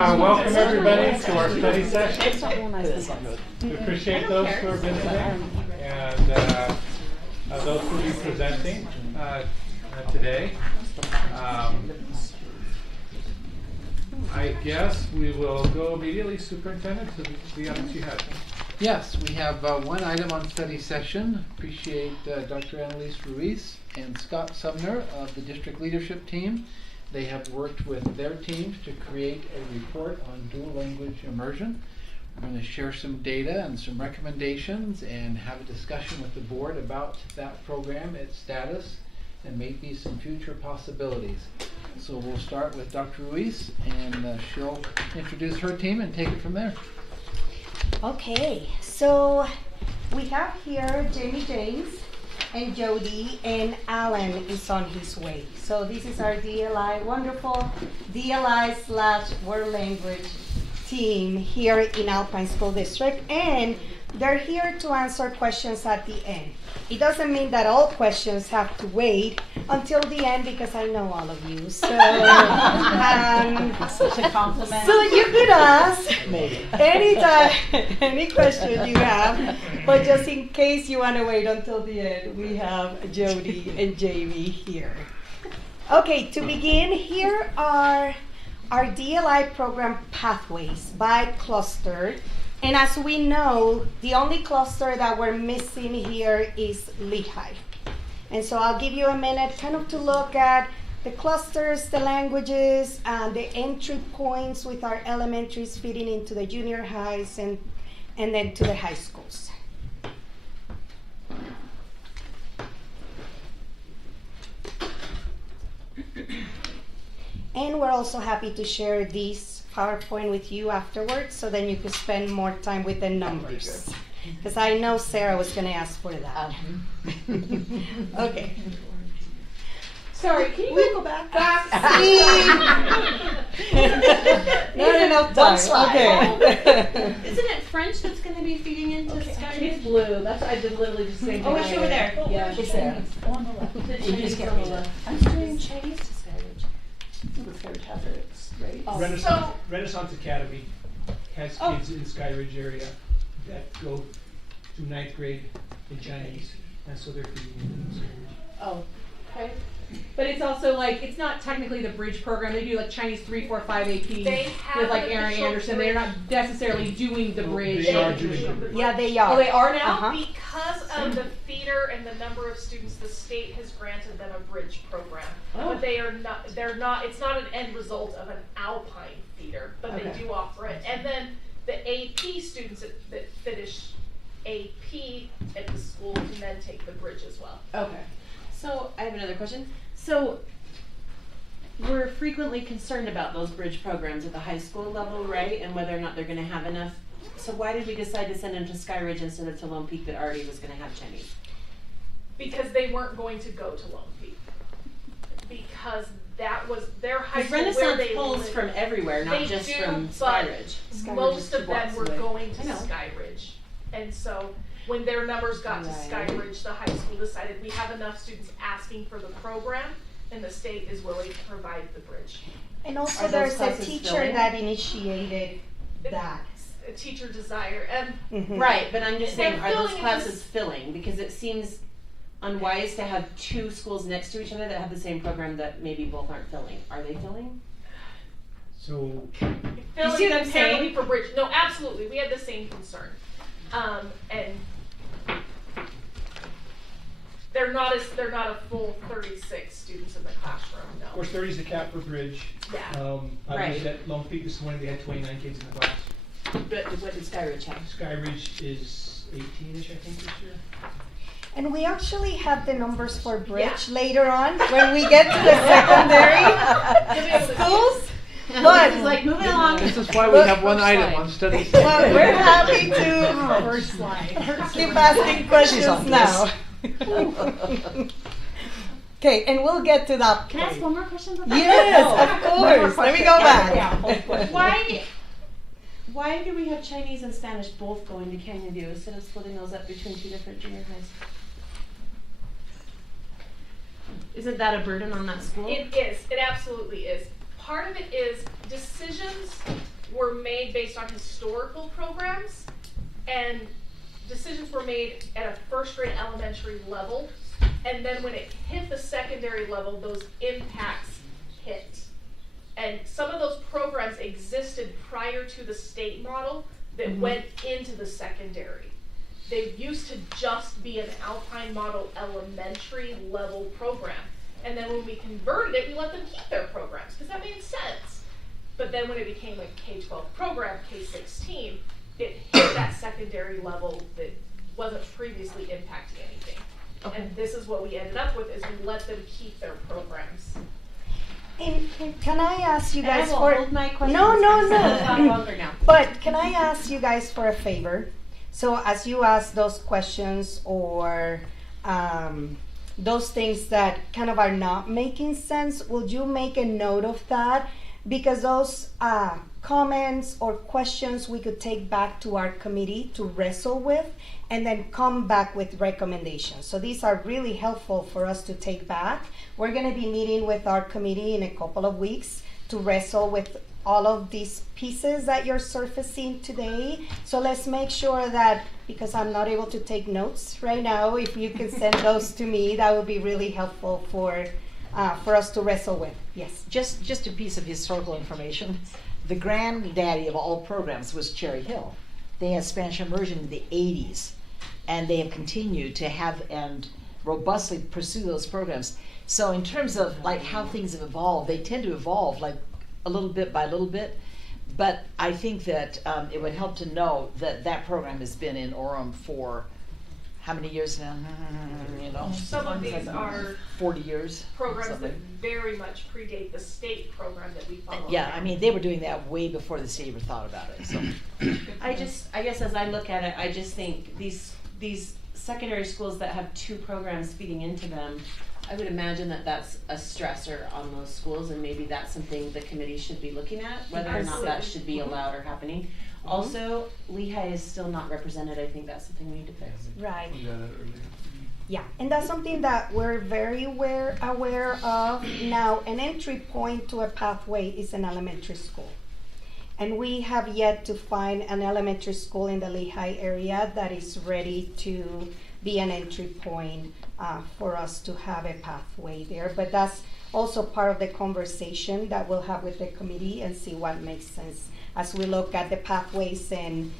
Oh. Welcome everybody to our study session. We appreciate those who are visiting and those who will be presenting today. I guess we will go immediately, Superintendent, to the items you had. Yes, we have one item on study session. Appreciate Dr. Annalise Ruiz and Scott Sumner of the district leadership team. They have worked with their teams to create a report on dual language immersion. We're going to share some data and some recommendations and have a discussion with the board about that program, its status, and maybe some future possibilities. So we'll start with Dr. Ruiz, and she'll introduce her team and take it from there. Okay, so we have here Jamie James and Jody, and Alan is on his way. So this is our DLI, wonderful DLI/world language team here in Alpine School District, and they're here to answer questions at the end. It doesn't mean that all questions have to wait until the end, because I know all of you. So, Such a compliment. so you could ask anytime, any question you have, but just in case you want to wait until the end, we have Jody and Jamie here. Okay, to begin, here are our DLI program pathways by cluster. And as we know, the only cluster that we're missing here is Lehigh. And so I'll give you a minute kind of to look at the clusters, the languages, and the entry points with our elementaries feeding into the junior highs and then to the high schools. And we're also happy to share these PowerPoint with you afterwards, so then you can spend more time with the numbers. Because I know Sarah was gonna ask for that. Okay. Sorry, can you We'll go back. Not enough Don't time. Okay. Isn't it French that's going to be feeding into It's Skyridge? blue. That's I did literally just the same thing. Oh, it's over there. Yeah, It's there. on the left. The You Chinese just can't on the read it. left. I'm doing Chinese to Skyridge. The Skyridge has it. It's great. Renaissance Academy has Oh. kids in the Skyridge area that go to 9th grade in Chinese, and so they're feeding into the Skyridge. Oh, okay. But it's also like, it's not technically the bridge program. They do like Chinese 3, 4, 5 AP They have with like an Aaron official Anderson. They're not necessarily doing the bridge. They are doing the bridge. Yeah, they are. Oh, they are now? Uh-huh. Because of the feeder and the number of students, the state has granted them a bridge program. Oh. But they're not, it's not an end result of an Alpine feeder, but Okay. they do offer it. And then the AP students that finish AP at the school can then take the bridge as well. Okay. So I have another question. So we're frequently concerned about those bridge programs at the high school level, right? And whether or not they're going to have enough. So why did we decide to send them to Skyridge instead of to Lone Peak that already was going to have Chinese? Because they weren't going to go to Lone Peak. Because that was their high Because school where Renaissance they pulls lived. from everywhere, not They just do, from but Skyridge. Skyridge most is of 2 them blocks were away. going to I know. Skyridge. And so when their numbers got to Right. Skyridge, the high school decided we have enough students asking for the program and the state is willing to provide the bridge. And also Are those there's a classes teacher filling? that initiated that. A teacher desire, and Mhm. Right, but I'm just They're saying, are those filling in classes this- filling? Because it seems unwise to have 2 schools next to each other that have the same program that maybe both aren't filling. Are they filling? So, filling see what I'm them saying? terribly for bridge. No, absolutely, we had the same concern. And they're not a full 36 students in the classroom, of course, 30 is the cap for bridge. Yeah. I Right. was at Lone Peak this morning, they had 29 kids in the class. But what did Skyridge have? Skyridge is 18-ish, I think, this year. And we actually have the numbers for bridge Yeah. later on when we get to the secondary You'll be able to schools. This But is like moving along. This is why we have one item on study. well, we're happy to keep asking questions now. Okay, and we'll get to that Can I ask point. one more question about that? Yes, of course. Let me go back. Why do we have Chinese and Spanish both going to Canyon View instead of splitting those up between 2 different junior highs? Isn't that a burden on that school? It is. It absolutely is. Part of it is decisions were made based on historical programs, and decisions were made at a first grade elementary level, and then when it hit the secondary level, those impacts hit. And some of those programs existed prior to the state model that went into the secondary. They used to just be an Alpine model elementary level program. And then when we converted it, we let them keep their programs because that made sense. But then when it became a K-12 program, K-16, it hit that secondary level that wasn't previously impacting anything. Okay. And this is what we ended up with, is we let them keep their programs. And can I ask you And I guys will for hold my questions no, because it's not no. longer now. But can I ask you guys for a favor? So as you ask those questions or those things that kind of are not making sense, would you make a note of that? Because those comments or questions we could take back to our committee to wrestle with and then come back with recommendations. So these are really helpful for us to take back. We're going to be meeting with our committee in a couple of weeks to wrestle with all of these pieces that you're surfacing today. So let's make sure that, because I'm not able to take notes right now, if you can send those to me, that would be really helpful for us to wrestle with. Yes. Just a piece of historical information. The granddaddy of all programs was Cherry Hill. They had Spanish immersion in the 80s, and they have continued to have and robustly pursue those programs. So in terms of like how things have evolved, they tend to evolve like a little bit by little bit. But I think that it would help to know that that program has been in Orem for how many years now? You know, Some of these are 40 years. programs that something. very much predate the state program that we follow. Yeah, I mean, they were doing that way before the state ever thought about it, so. I guess as I look at it, I just think these secondary schools that have two programs feeding into them, I would imagine that that's a stressor on those schools, and maybe that's something the committee should be looking at, whether or not that should be allowed or happening. Also, Lehigh is still not represented. I think that's something we need to fix. Right. We got that earlier. Yeah, and that's something that we're very aware of. Now, an entry point to a pathway is an elementary school. And we have yet to find an elementary school in the Lehigh area that is ready to be an entry point for us to have a pathway there. But that's also part of the conversation that we'll have with the committee and see what makes sense as we look at the pathways and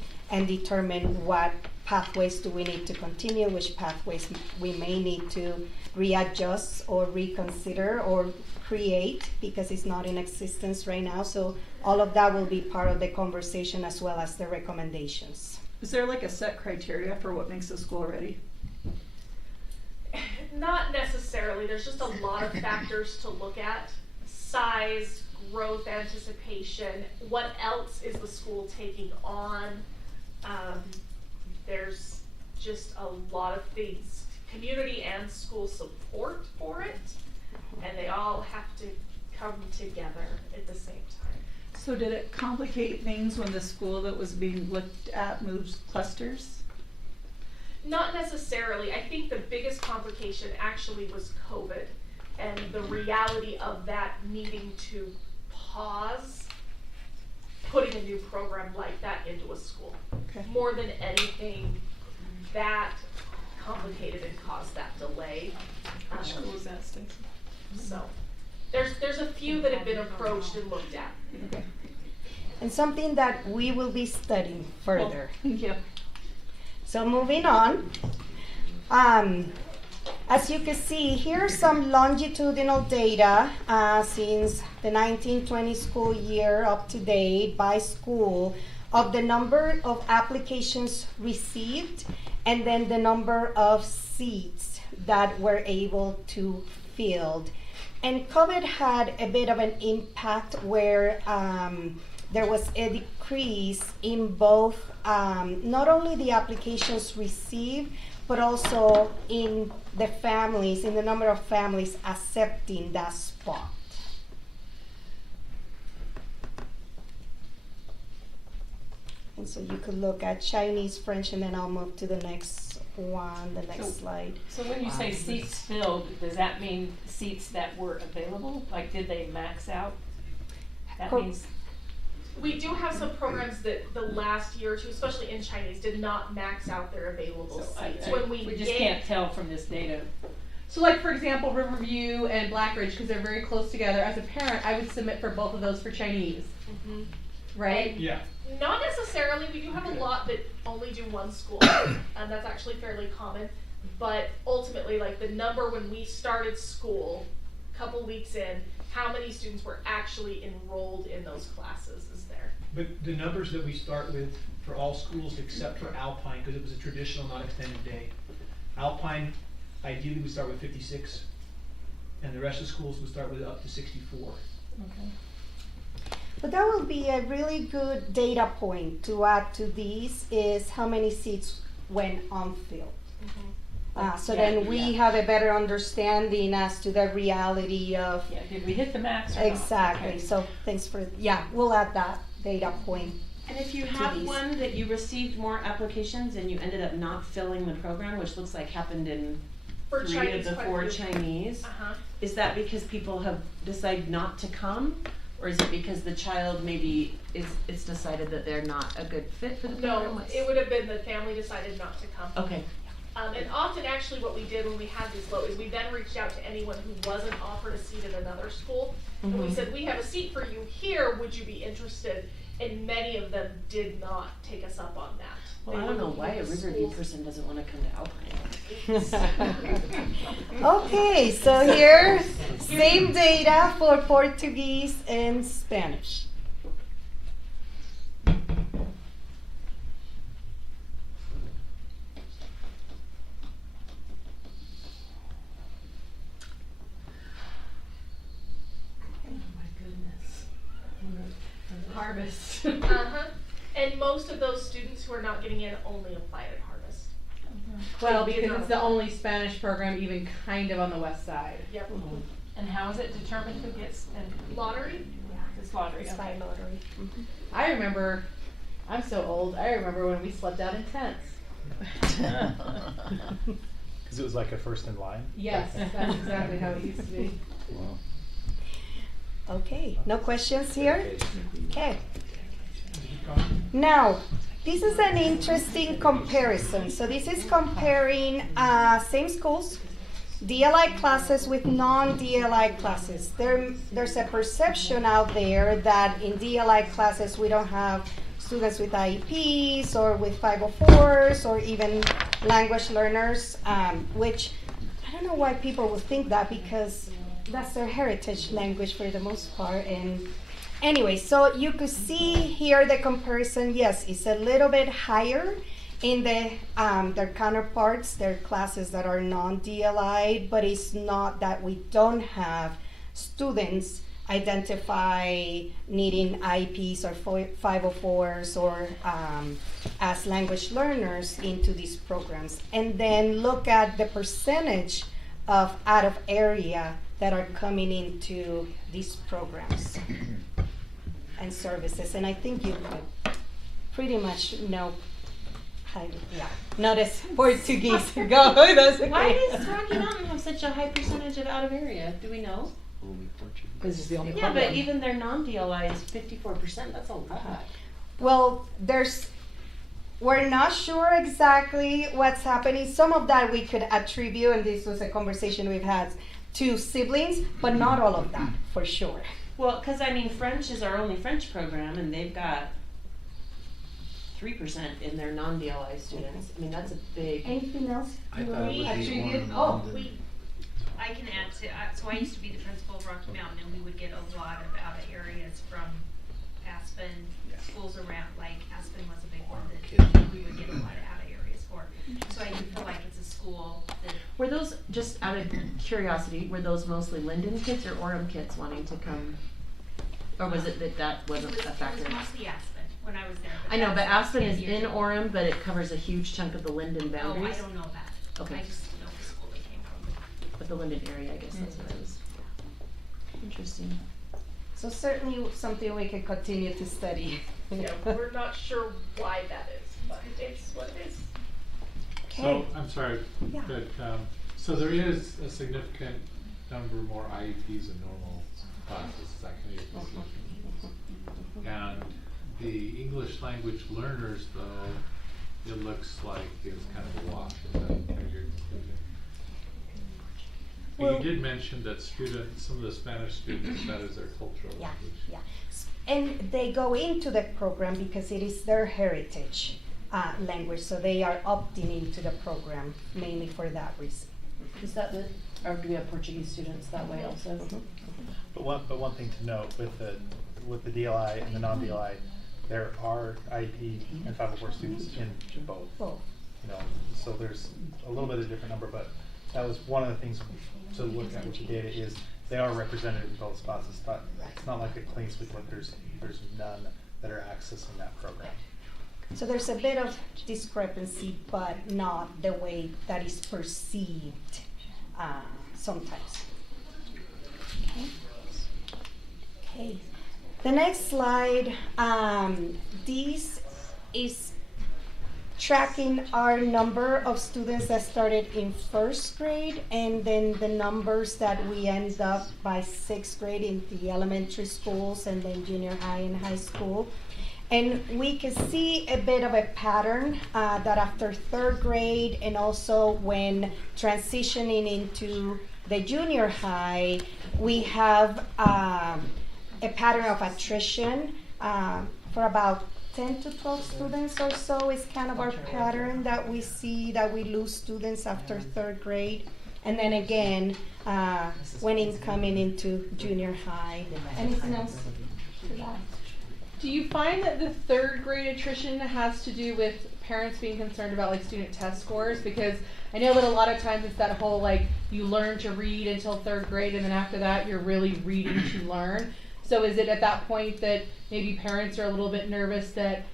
determine what pathways do we need to continue, which pathways we may need to readjust or reconsider or create because it's not in existence right now. So all of that will be part of the conversation as well as the recommendations. Is there like a set criteria for what makes a school ready? Not necessarily, there's just a lot of factors to look at. Size, growth anticipation, what else is the school taking on? There's just a lot of things, community and school support for it, and they all have to come together at the same time. So did it complicate things when the school that was being looked at moved clusters? Not necessarily. I think the biggest complication actually was COVID and the reality of that needing to pause putting a new program like that into a school. Okay. More than anything, that complicated and caused that delay. Which school was that, Stacy? So there's a few that have been approached and looked at. Okay. And something that we will be studying further. Thank you. So moving on, as you can see, here's some longitudinal data since the 1920 school year up to date by school of the number of applications received and then the number of seats that were able to filled. And COVID had a bit of an impact where there was a decrease in both not only the applications received, but also in the families, in the number of families accepting that spot. And so you could look at Chinese, French, and then I'll move to the next one, the next slide. So when you say seats filled, does that mean seats that were available? Like, did they max out? That means. We do have some programs that the last year or two, especially in Chinese, did not max out their available seats. When we just can't tell from this data. So like, for example, Riverview and Blackridge, because they're very close together, as a parent, I would submit for both of those for Chinese, right? Yeah. Not necessarily. We do have a lot that only do one school, and that's actually fairly common. But ultimately, like the number when we started school, a couple weeks in, how many students were actually enrolled in those classes is there. But the numbers that we start with for all schools except for Alpine, because it was a traditional, not extended day. Alpine, ideally we start with 56, and the rest of the schools would start with up to 64. Okay. But that will be a really good data point to add to these is how many seats went unfilled. So then we have a better understanding as to the reality of. Yeah, did we hit the max or not? Exactly. Okay. So thanks for, we'll add that data point. And if you to have these. one that you received more applications and you ended up not filling the program, which looks like happened in For 3 Chinese, of the quite a 4 few. Chinese, is that because people have decided not to come? Or is it because the child maybe it's decided that they're not a good fit for the program? No, it would have been the family decided not to come. Okay. And often actually what we did when we had these low is we then reached out to anyone who wasn't offered a seat at another school. And we said, we have a seat for you here, would you be interested? And many of them did not take us up on that. Well, I don't know why a Riverview person doesn't want to come to Alpine. Okay, so here, same data for Portuguese and Spanish. Harvest. Uh-huh. And most of those students who are not getting in only applied at Harvest. Well, They did because not it's the apply. only Spanish program even kind of on the west side. Yep. And how is it determined who gets, and Lottery? it's lottery, It's by okay. lottery. I remember, I'm so old, I remember when we slept out in tents. Because it was like a first in line? Yes, that's exactly how it used to be. Okay, no questions here? Okay. Now, this is an interesting comparison. So this is comparing same schools, DLI classes with non-DLI classes. There's a perception out there that in DLI classes we don't have students with IEPs or with 504s or even language learners, which I don't know why people would think that, because that's their heritage language for the most part. And anyway, so you could see here the comparison. Yes, it's a little bit higher in their counterparts, their classes that are non-DLI, but it's not that we don't have students identify needing IEPs or 504s or as language learners into these programs. And then look at the percentage of out of area that are coming into these programs and services. And I think you could pretty much know how, yeah, notice Portuguese. Go, that's okay. Why does Rocky Mountain have such a high percentage of out of area? Do we know? Because it's the only Yeah, program. but even their non-DLI is 54%. That's a lot. Well, we're not sure exactly what's happening. Some of that we could attribute, and this was a conversation we've had, to siblings, but not all of that, for sure. Well, because I mean, French is our only French program, and they've got 3% in their non-DLI students. I mean, that's a big. Anything else? I thought it was the one in Oh, London. I can add to, so I used to be the principal of Rocky Mountain, and we would get a lot of out of areas from Aspen, schools around, like Aspen was a big one that we would get a lot of out of areas for. So I do feel like it's a school that, Were those, just out of curiosity, were those mostly Linden kids or Orem kids wanting to come? Or was it that wasn't a it factor? was mostly Aspen when I was there. I know, but that's Aspen 10 is years in ago. Orem, but it covers a huge chunk of the Linden Oh, I boundaries. don't know that. Okay. I just know the school they came from. But the Linden area, I guess that's what it was. Interesting. So certainly something we can continue to study. Yeah, we're not sure why that is, but it's what it is. So, I'm sorry, Yeah. but, so there is a significant number more IEPs than normal classes, is that kind of your position? And the English language learners, though, it looks like it's kind of a wash, is that kind of your conclusion? And Well- you did mention that some of the Spanish students, that is their cultural Yeah, language. yeah. And they go into the program because it is their heritage language, so they are opting into the program mainly for that reason. Is that or do we have Portuguese students that way also? But one thing to note with the DLI and the non-DLI, there are IEP and 504 students in both. Both. You know, so there's a little bit of different number, but that was one of the things to look at with the data is they are represented in both spots. It's not like a clean sweep, like there's none that are accessing that program. So there's a bit of discrepancy, but not the way that is perceived sometimes. Okay. The next slide, this is tracking our number of students that started in first grade and then the numbers that we end up by sixth grade in the elementary schools and then junior high and high school. And we can see a bit of a pattern that after third grade and also when transitioning into the junior high, we have a pattern of attrition for about 10 to 12 students or so is kind of our pattern that we see, that we lose students after third grade. And then again, when coming into junior high. Anything else to that? Do you find that the third grade attrition has to do with parents being concerned about like student test scores? Because I know that a lot of times it's that whole like you learn to read until third grade and then after that you're really reading to learn. So is it at that point that maybe parents are a little bit nervous that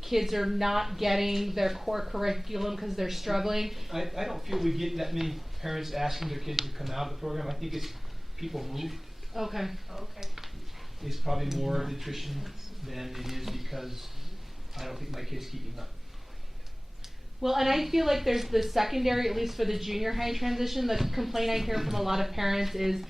kids are not getting their core curriculum because they're struggling? I don't feel we get that many parents asking their kids to come out of the program. I think it's people move. Okay. Okay. It's probably more nutrition than it is because I don't think my kid's keeping up. Well, and I feel like there's the secondary, at least for the junior high transition, the complaint I hear from a lot of parents is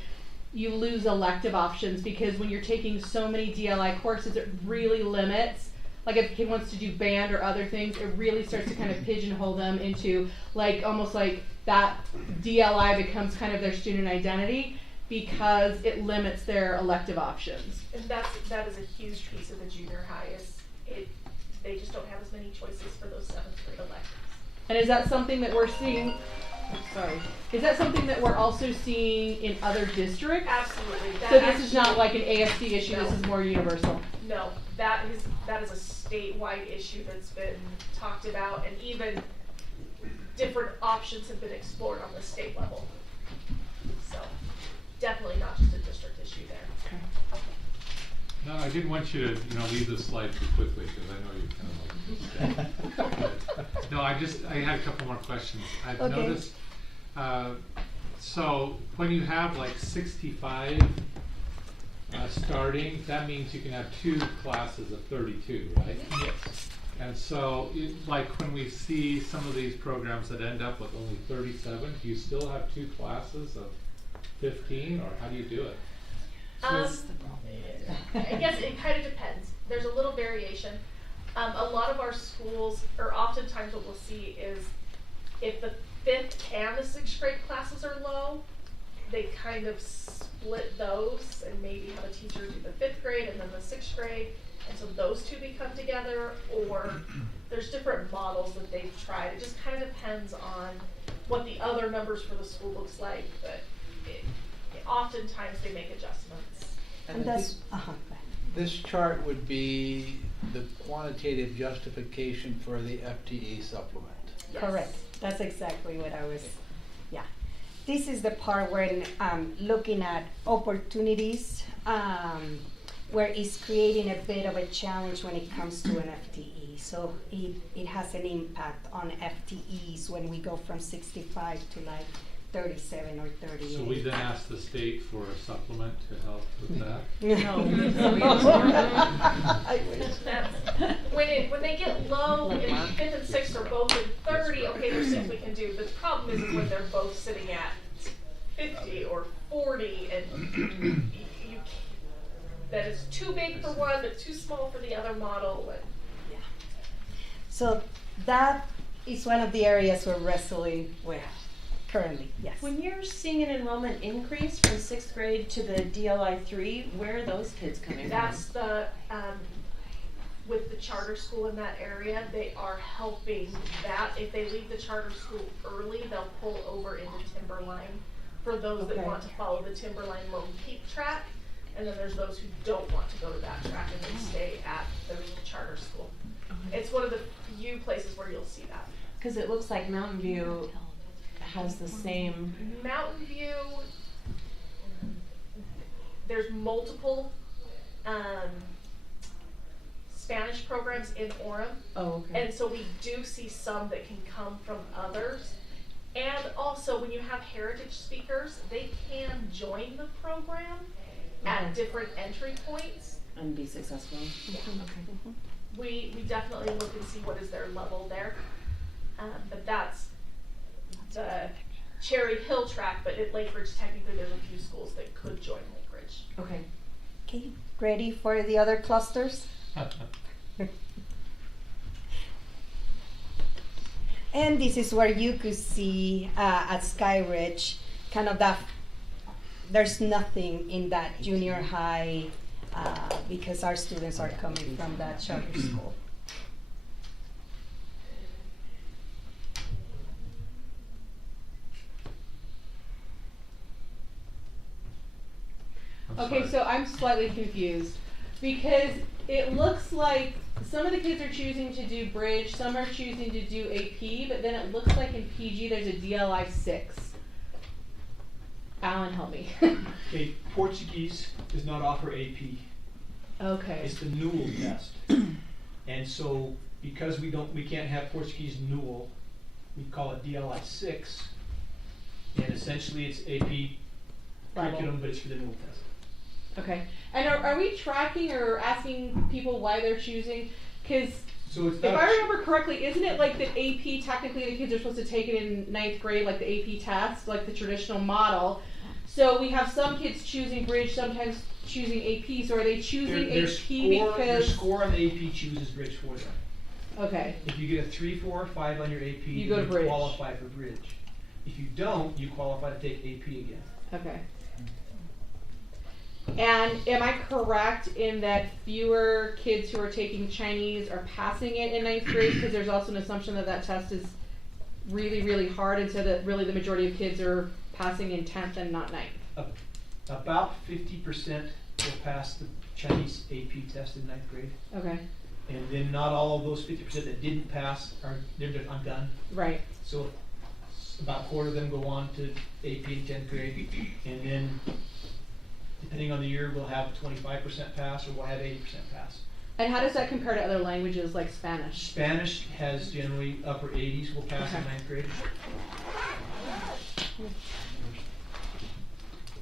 you lose elective options because when you're taking so many DLI courses, it really limits. Like if a kid wants to do band or other things, it really starts to kind of pigeonhole them into like almost like that DLI becomes kind of their student identity because it limits their elective options. And that is a huge piece of the junior high is they just don't have as many choices for those 7th grade electives. And is that something that we're seeing? Sorry. Is that something that we're also seeing in other districts? Absolutely. So this is not like an ASD issue, No. this is more universal. No, that is a statewide issue that's been talked about, and even different options have been explored on the state level. So definitely not just a district issue there. No, I didn't want you to, leave this slide too quickly, because I know you kind of like. No, I had a couple more questions. I've Okay. noticed, so when you have like 65 starting, that means you can have 2 classes of 32, right? Yes. And so, like when we see some of these programs that end up with only 37, do you still have 2 classes of 15, or how do you do it? I guess it kind of depends. There's a little variation. A lot of our schools, or oftentimes what we'll see is if the 5th and the 6th grade classes are low, they kind of split those and maybe have a teacher do the 5th grade and then the 6th grade, and so those 2 become together, or there's different models that they've tried. It just kind of depends on what the other numbers for the school looks like, but oftentimes they make adjustments. And that's, This chart would be the quantitative justification for the FTE supplement. Yes. correct. That's exactly what I was, yeah. This is the part where looking at opportunities, where it's creating a bit of a challenge when it comes to an FTE. So it has an impact on FTEs when we go from 65 to like 37 or 38. So we then ask the state for a supplement to help with that? I wish. When they get low in 5th and 6th are both in 30, okay, there's things we can do. The problem is when they're both sitting at 50 or 40 and you that is too big for one but too small for the other model. And Yeah. So that is one of the areas we're wrestling with currently, yes. When you're seeing an enrollment increase from 6th grade to the DLI 3, where are those kids coming that's the with the charter school in that area, they are helping that. If they leave the charter school early, they'll pull over into Timberline for those that Okay. want to follow the Timberline Lone Peak track. And then there's those who don't want to go to that track and they stay at the charter school. It's one of the few places where you'll see that. Because it looks like Mountain View has the same. Mountain View, there's multiple Spanish programs in Orem. Oh, okay. And so we do see some that can come from others. And also when you have heritage speakers, they can join the program at different entry points. And be successful. Yeah. We definitely look and see what is their level there. But that's the Cherry Hill track, but at Lake Ridge technically there's a few schools that could join Lake Ridge. Okay. Okay, ready for the other clusters? And this is where you could see at Sky Ridge kind of that there's nothing in that junior high because our students are coming from that charter school. Okay, so I'm slightly confused because it looks like some of the kids are choosing to do bridge, some are choosing to do AP, but then it looks like in PG there's a DLI 6. Alan, help me. Okay, Portuguese does not offer AP. Okay. It's the Newell test. And so, because we can't have Portuguese Newell, we call it DLI 6. And essentially it's AP curriculum, but it's for the Newell test. Okay. And are we tracking or asking people why they're choosing? Because So it's if not, I remember correctly, isn't it like that AP, technically the kids are supposed to take it in 9th grade, like the AP test, like the traditional model. So we have some kids choosing bridge, sometimes choosing AP. So are they choosing their AP their because? score on the AP chooses bridge for them. Okay. If you get a 3, 4, 5 on your AP, You go to bridge. qualify for bridge. If you don't, you qualify to take AP again. Okay. And am I correct in that fewer kids who are taking Chinese are passing it in 9th grade? Because there's also an assumption that that test is really, really hard, and so that really the majority of kids are passing in 10th and not 9th. About 50% will pass the Chinese AP test in 9th grade. Okay. And then not all of those 50% that didn't pass I'm done. Right. So about a quarter of them go on to AP in 10th grade, and then depending on the year, we'll have 25% pass or we'll have 80% pass. And how does that compare to other languages like Spanish? Spanish has generally upper 80s will pass in Okay. 9th grade.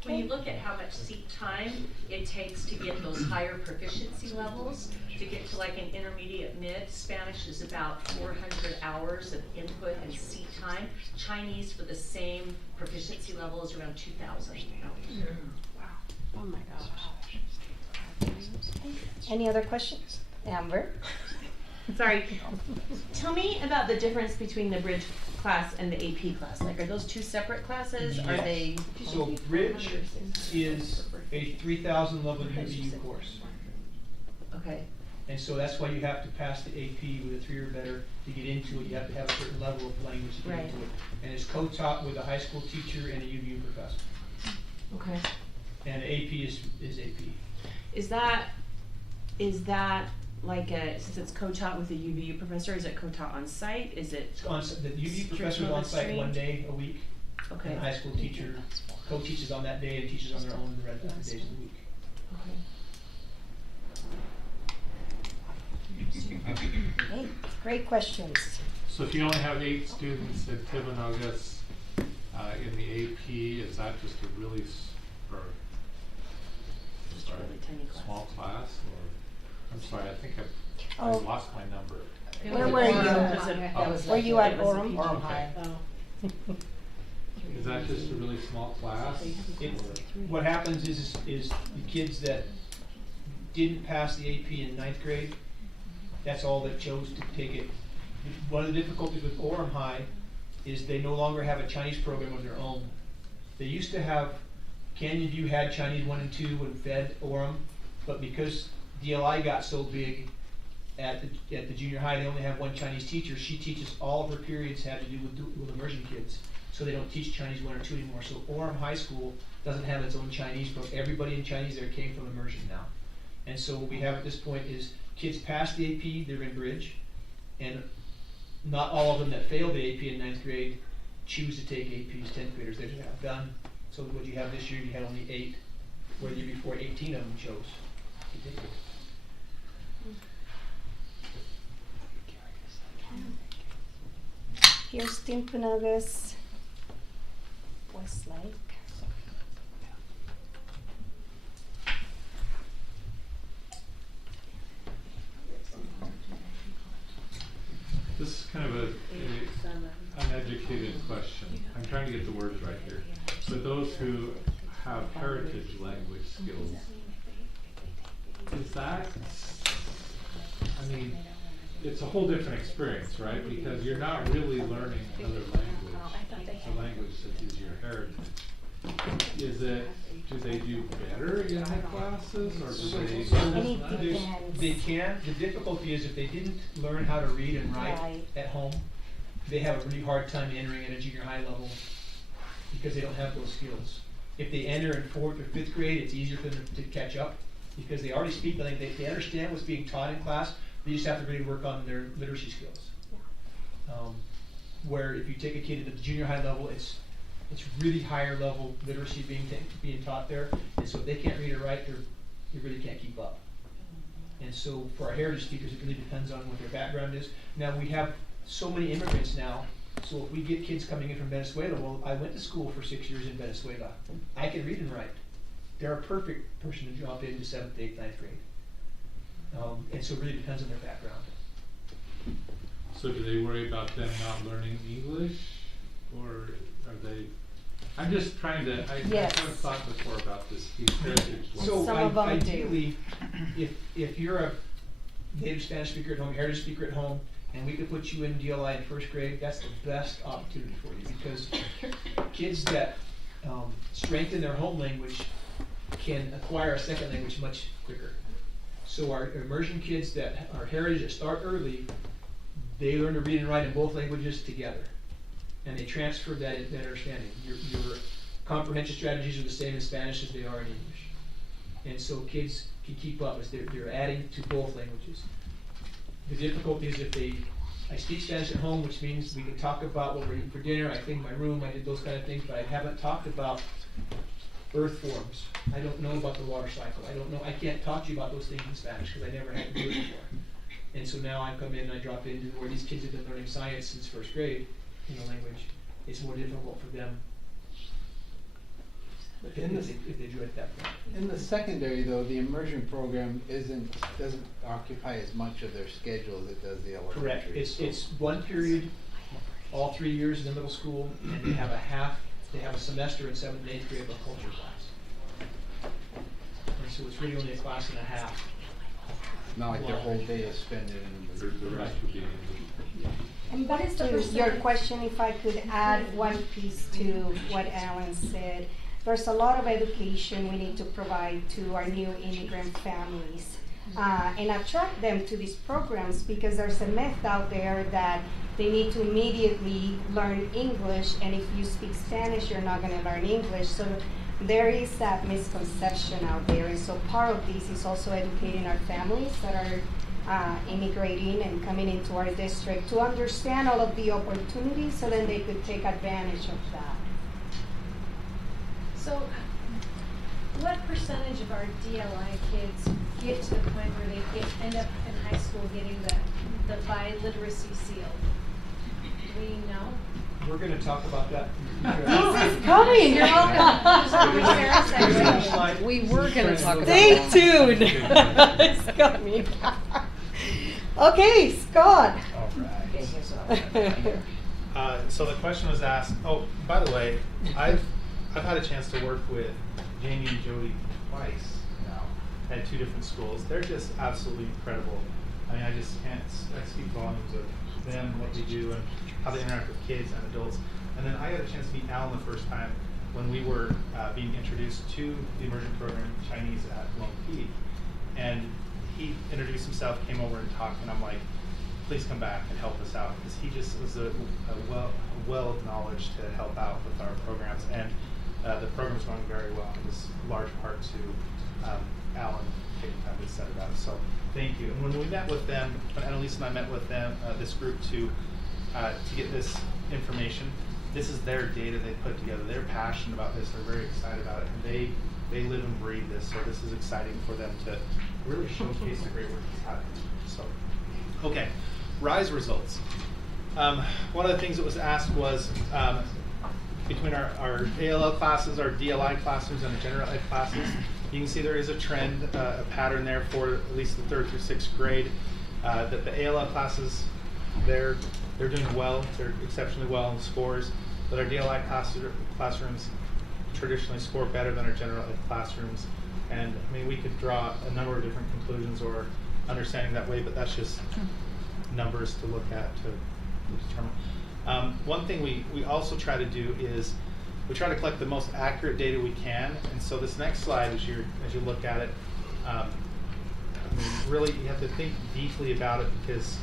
When you look at how much seat time it takes to get those higher proficiency levels, to get to like an intermediate mid, Spanish is about 400 hours of input and seat time. Chinese for the same proficiency level is around 2,000 hours. Oh my gosh. Any other questions? Amber? Sorry. Tell me about the difference between the bridge class and the AP class. Like, are those two separate classes? Are Yes. they? So bridge is a 3,000 level UVU course. Okay. And so that's why you have to pass the AP with a 3 or better to get into it. You have to have a certain level of language to get Right. into it. And it's co-taught with a high school teacher and a UVU professor. Okay. And AP is AP. Is that like since it's co-taught with a UVU professor, is it co-taught on site? Is it? It's on, the UVU professor is curriculum on site stream? 1 day a week. Okay. And the high school teacher co-teaches on that day and teaches on their own the rest of the days of the week. Okay, great questions. So if you only have 8 students at Timanogus in the AP, is that just a really Really tiny class. small class? Or I'm sorry, I think I Oh. lost my number. Where were you? That was Were you like- at it was a Orem? PG. Orem High. Oh. Is that just a really small class? What happens is the kids that didn't pass the AP in 9th grade, that's all that chose to take it. One of the difficulties with Orem High is they no longer have a Chinese program of their own. They used to have, Canyon View had Chinese 1 and 2 and fed Orem, but because DLI got so big at the junior high, they only have one Chinese teacher. She teaches all of her periods have to do with immersion kids. So they don't teach Chinese 1 or 2 anymore. So Orem High School doesn't have its own Chinese program. Everybody in Chinese there came from immersion now. And so what we have at this point is kids pass the AP, they're in bridge, and not all of them that fail the AP in 9th grade choose to take AP as 10th graders. They're just done. So what you have this year, you had only 8, where the year before 18 of them chose to take it. Here's Timpanogos, Westlake. This is kind of an uneducated question. I'm trying to get the words right here. For those who have heritage language skills, is that, I mean, it's a whole different experience, right? Because you're not really learning another language, a language that is your heritage. Is it, do they do better in the classes, or do They can. The difficulty is if they didn't learn how to read and write Right. at home, they have a really hard time entering at a junior high level because they don't have those skills. If they enter in 4th or 5th grade, it's easier for them to catch up because they already speak the language. They understand what's being taught in class. They just have to really work on their literacy skills. Where if you take a kid at the junior high level, it's It's really higher level literacy being taught there, and so if they can't read or write, they really can't keep up. And so for our heritage speakers, it really depends on what their background is. Now, we have so many immigrants now, so if we get kids coming in from Venezuela, well, I went to school for 6 years in Venezuela. I can read and write. They're a perfect person to drop into 7th, 8th, 9th grade. And so it really depends on their background. So do they worry about them not learning English, or are they? I'm just trying to. I Yes. haven't thought before about this. These heritage ones. So Some of them do. ideally, if you're a native Spanish speaker at home, heritage speaker at home, and we could put you in DLI in 1st grade, that's the best opportunity for you, because kids that strengthen their home language can acquire a second language much quicker. So our immersion kids that are heritage that start early, they learn to read and write in both languages together, and they transfer that understanding. Your comprehension strategies are the same in Spanish as they are in English, and so kids can keep up as they're adding to both languages. The difficulty is I speak Spanish at home, which means we can talk about what we're eating for dinner, I cleaned my room, I did those kind of things, but I haven't talked about earth forms. I don't know about the water cycle. I can't talk to you about those things in Spanish because I never had to do it before. And so now I come in and I drop into where these kids have been learning science since 1st grade in the language. It's more difficult for them if they do it at that point. In the secondary though, the immersion program doesn't occupy as much of their schedule as it does the elementary. Correct. It's one period, all 3 years in the middle school, and they have a semester in 7th and 8th grade of a culture class. And so it's really only a class and a half. Not like their whole day is spent in The rest would be English. And what is your question, if I could add one piece to what Alan said? There's a lot of education we need to provide to our new immigrant families and attract them to these programs, because there's a myth out there that they need to immediately learn English, and if you speak Spanish, you're not going to learn English. So there is that misconception out there, and so part of this is also educating our families that are immigrating and coming into our district to understand all of the opportunities, so then they could take advantage of that. So, what percentage of our DLI kids get to the point where they end up in high school getting the biliteracy seal? Do we know? We're going to talk about that. This is coming. You're welcome. We were going to talk about Stay that. tuned. It's coming. Okay, Scott. All right. So the question was asked. Oh, by the way, I've had a chance to work with Jamie and Jody twice now at 2 different schools. They're just absolutely incredible. I mean, I speak volumes of them, what they do, and how they interact with kids and adults. And then I had a chance to meet Alan the first time when we were being introduced to the immersion program Chinese at Lone Peak. And he introduced himself, came over and talked, and I'm like, please come back and help us out, because he just was a well of knowledge to help out with our programs. And the program's going very well. It was large part to Alan taking time to set it up. So thank you. And when we met with them, when Annalise and I met with them, this group to get this information, this is their data they put together. They're passionate about this. They're very excited about it, and they live and breathe this. So this is exciting for them to really showcase the great work that's happening. So, okay, RISE results. One of the things that was asked was between our ALL classes, our DLI classes, and our general ed classes, you can see there is a trend, a pattern there for at least the 3rd through 6th grade. That the ALL classes, they're doing well, they're exceptionally well in scores, but our DLI classrooms traditionally score better than our general ed classrooms. And I mean, we could draw a number of different conclusions or understanding that way, but that's just numbers to look at to determine. One thing we also try to do is we try to collect the most accurate data we can. And so this next slide, as you look at it, I mean, really you have to think deeply about it, because,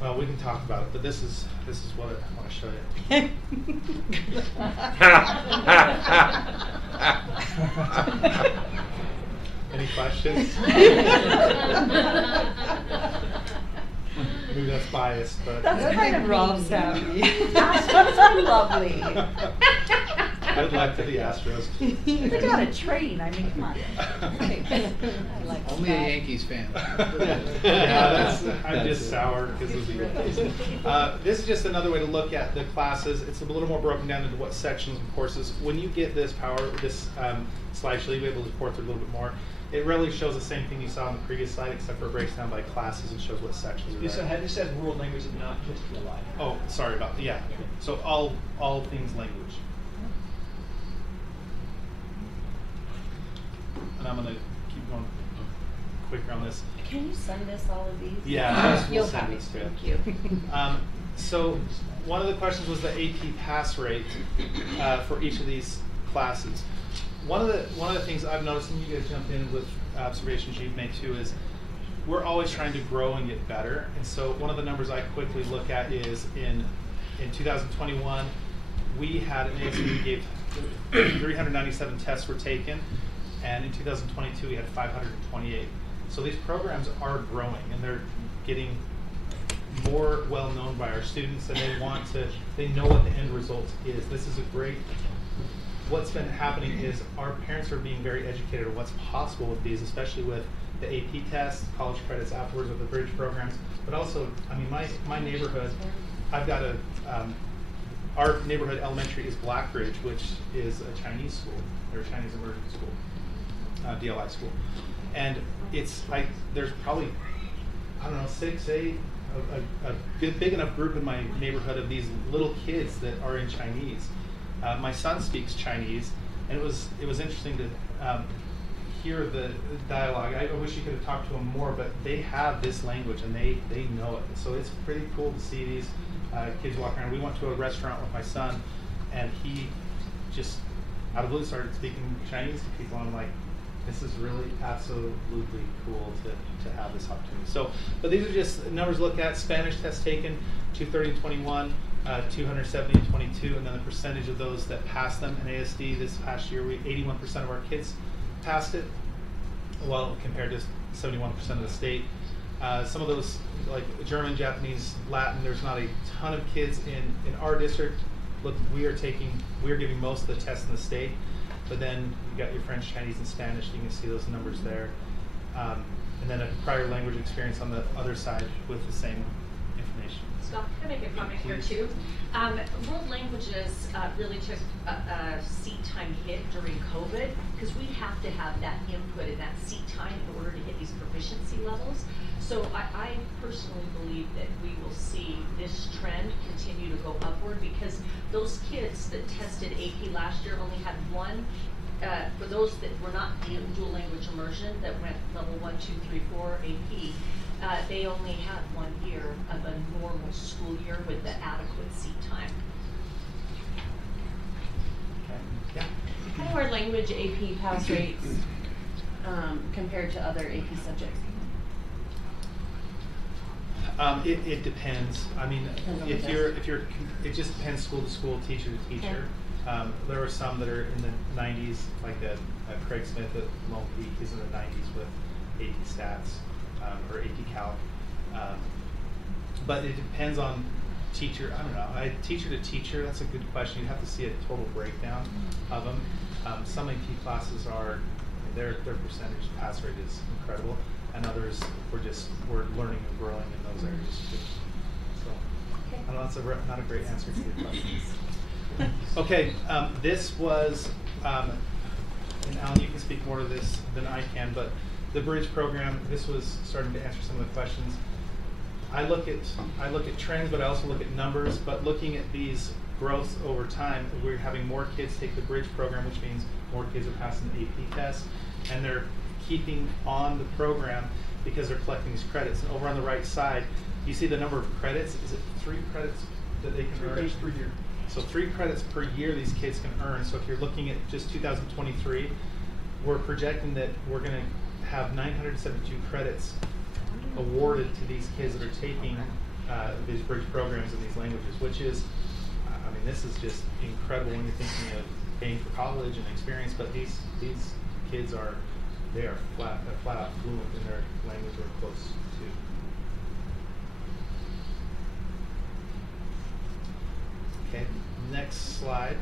well, we can talk about it, but this is what I want to show you. Any questions? Maybe that's biased, but. That's kind of Rob's happy. Astros are lovely. Good luck to the Astros. They got a train, I mean, come on. I like Only a Scott. Yankees fan. I'm just sour because of the. This is just another way to look at the classes. It's a little more broken down into what sections and courses. When you get this slide show, you'll be able to report through a little bit more. It really shows the same thing you saw on the previous slide, except for it breaks down by classes and shows what sections are there. This has world language and not just DLI. Oh, sorry about that. Yeah. So all things language. And I'm gonna keep going quicker on this. Can you send us all of these? Yeah, You'll we'll send have it, these to you. thank you. So one of the questions was the AP pass rate for each of these classes. One of the things I've noticed, and you guys jumped in with observations you've made too, is we're always trying to grow and get better. And so one of the numbers I quickly look at is in 2021, we had an ASD, we gave 397 tests were taken, and in 2022 we had 528. So these programs are growing and they're getting more well known by our students, and they know what the end result is. This is a great. What's been happening is our parents are being very educated on what's possible with these, especially with the AP tests, college credits afterwards with the bridge programs. But also, I mean, my neighborhood, I've got our neighborhood elementary is Blackridge, which is a Chinese school, or a Chinese immersion school, DLI school. And it's like, there's probably, I don't know, 6, 8, a big enough group in my neighborhood of these little kids that are in Chinese. My son speaks Chinese, and it was interesting to hear the dialogue. I wish you could have talked to them more, but they have this language and they know it. So it's pretty cool to see these kids walk around. We went to a restaurant with my son, and he just out of the blue started speaking Chinese to people. And I'm like, this is really absolutely cool to have this opportunity. So, but these are just numbers to look at. Spanish test taken, 230 and 21. 270 and 22, and then the percentage of those that passed them in ASD this past year, 81% of our kids passed it, well, compared to 71% of the state. Some of those, like German, Japanese, Latin, there's not a ton of kids in our district. Look, we are giving most of the tests in the state, but then you got your French, Chinese, and Spanish. You can see those numbers there. And then a prior language experience on the other side with the same information. Scott, can I make a comment here too? World languages really took a seat time hit during COVID, because we have to have that input and that seat time in order to hit these proficiency levels. So I personally believe that we will see this trend continue to go upward, because those kids that tested AP last year only had one. For those that were not dual language immersion, that went level 1, 2, 3, 4 AP, they only had 1 year of a normal school year with the adequate seat time. Okay. Yeah. How do our language AP pass rates compared to other AP subjects? It depends. I mean, if you're, it just depends school to school, teacher to teacher. There are some that are in the 90s, like Craig Smith at Lone Peak is in the 90s with AP Stats or AP Calc. But it depends on teacher. I don't know. Teacher to teacher, that's a good question. You have to see a total breakdown of them. Some AP classes are, their percentage pass rate is incredible, and others we're learning and growing in those areas too. So I know that's not a great answer to your question. Okay, this was, and Alan, you can speak more to this than I can, but the bridge program, this was starting to answer some of the questions. I look at trends, but I also look at numbers. But looking at these growths over time, we're having more kids take the bridge program, which means more kids are passing the AP test, and they're keeping on the program because they're collecting these credits. And over on the right side, you see the number of credits. Is it 3 credits that they can earn? 3 credits per year. So 3 credits per year these kids can earn. So if you're looking at just 2023, we're projecting that we're going to have 972 credits awarded to these kids that are taking these bridge programs in these languages, which is, I mean, this is just incredible when you're thinking of paying for college and experience. But these kids are flat out fluent in their language or close to. next slide.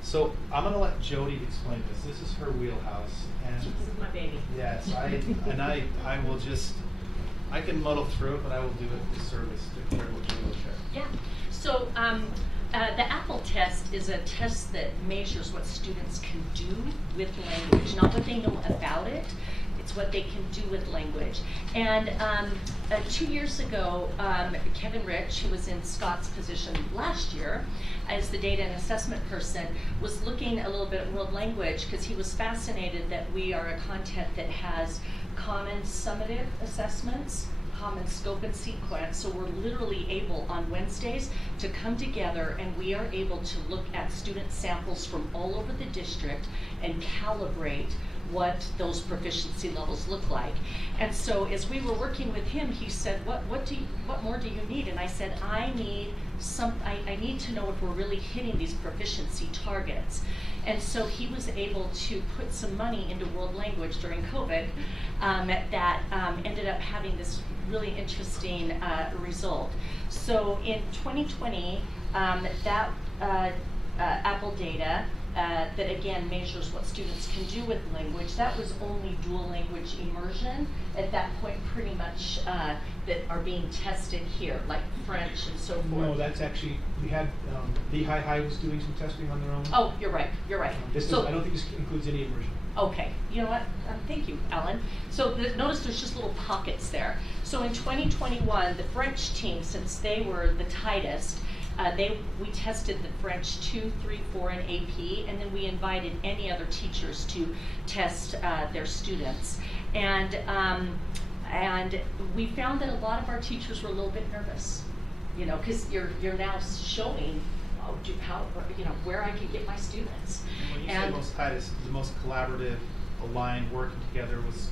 So I'm gonna let Jody explain this. This is her wheelhouse, and This is my baby. yes, I will just, I can muddle through it, but I will do it with service to share what Jody will share. Yeah, so the Apple test is a test that measures what students can do with language, not what they know about it. It's what they can do with language. And 2 years ago, Kevin Rich, who was in Scott's position last year as the data and assessment person, was looking a little bit at world language because he was fascinated that we are a content that has common summative assessments, common scope and sequence, so we're literally able on Wednesdays to come together and we are able to look at student samples from all over the district and calibrate what those proficiency levels look like. And so as we were working with him, he said, what more do you need? And I said, I need to know if we're really hitting these proficiency targets. And so he was able to put some money into world language during COVID that ended up having this really interesting result. So in 2020, that Apple data that again measures what students can do with language, that was only dual language immersion at that point pretty much that are being tested here, like French and so forth. No, that's actually, we had, Lehigh High was doing some testing on their own. Oh, you're right. This So, is, I don't think this includes any immersion. okay, you know what? Thank you, Alan. So notice there's just little pockets there. So in 2021, the French team, since they were the tightest, we tested the French 2, 3, 4, and AP, and then we invited any other teachers to test their students. And we found that a lot of our teachers were a little bit nervous, you know, because you're now showing where I can get my students. When you say most tight, it's the most collaborative, aligned, working together with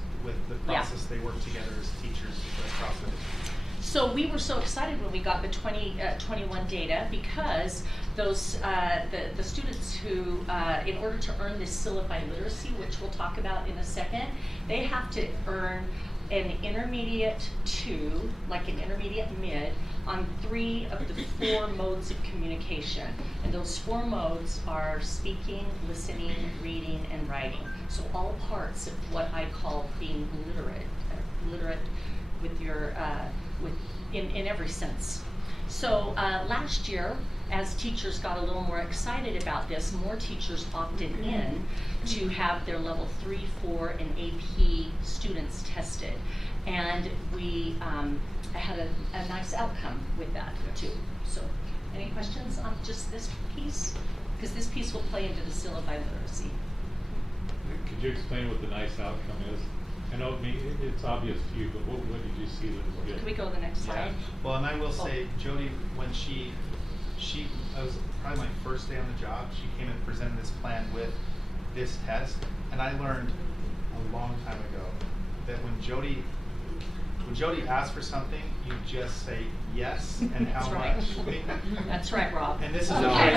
the process they work together as teachers across the district. So we were so excited when we got the 2021 data because those the students who, in order to earn this syllabi literacy, which we'll talk about in a second, they have to earn an intermediate 2, like an intermediate mid, on 3 of the 4 modes of communication. And those 4 modes are speaking, listening, reading, and writing. So all parts of what I call being literate with your in every sense. So last year, as teachers got a little more excited about this, more teachers opted in to have their level 3, 4, and AP students tested. And we had a nice outcome with that too. So any questions on just this piece? Because this piece will play into the syllabi literacy. Could you explain what the nice outcome is? I know it's obvious to you, but what did you see that was good? Can we go to the next slide? Yeah. Well, and I will say, Jody, when she it was probably my first day on the job, she came and presented this plan with this test, and I learned a long time ago that when Jody asks for something, you just say yes and how much. That's right, Rob. And this is okay.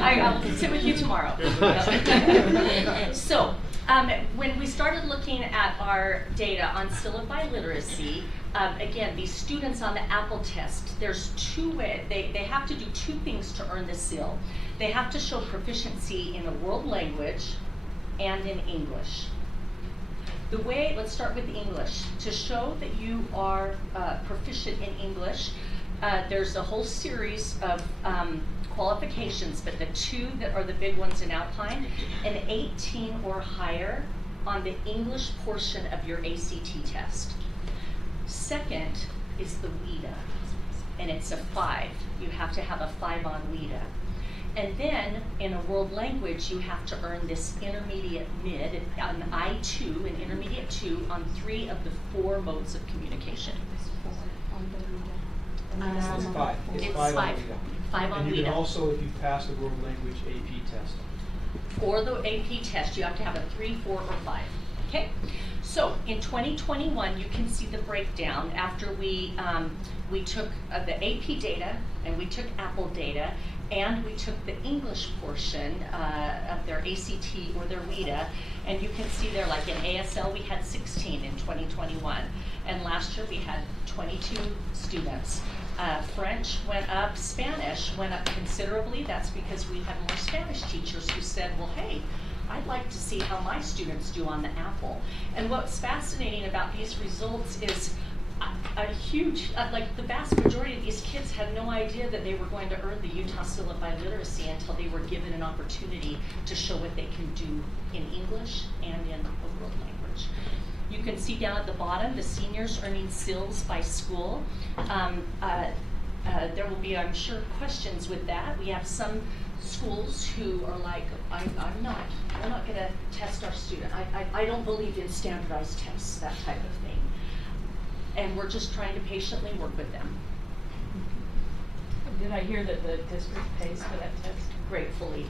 I'll sit with you tomorrow. So, when we started looking at our data on syllabi literacy, again, these students on the Apple test, there's 2 ways, they have to do 2 things to earn the seal. They have to show proficiency in a world language and in English. The way, let's start with English. To show that you are proficient in English, there's a whole series of qualifications, but the 2 that are the big ones in Alpine, an 18 or higher on the English portion of your ACT test. Second is the WIDA, and it's a 5. You have to have a 5 on WIDA. And then in a world language, you have to earn this intermediate mid, an I2, an intermediate 2 on 3 of the 4 modes of communication. It's 5. It's 5 5. on WIDA. 5 on And you WIDA. can also, if you pass the world language AP test. For the AP test, you have to have a 3, 4, or 5. Okay? So in 2021, you can see the breakdown after we took the AP data and we took Apple data, and we took the English portion of their ACT or their WIDA, and you can see there, like in ASL, we had 16 in 2021, and last year we had 22 students. French went up, Spanish went up considerably. That's because we had more Spanish teachers who said, well, hey, I'd like to see how my students do on the Apple. And what's fascinating about these results is a huge, like the vast majority of these kids had no idea that they were going to earn the Utah Seal of Biliteracy until they were given an opportunity to show what they can do in English and in a world language. You can see down at the bottom, the seniors earning seals by school. There will be, I'm sure, questions with that. We have some schools who are like, we're not gonna test our student. I don't believe in standardized tests, that type of thing. And we're just trying to patiently work with them. Did I hear that the district pays for that test? Gratefully.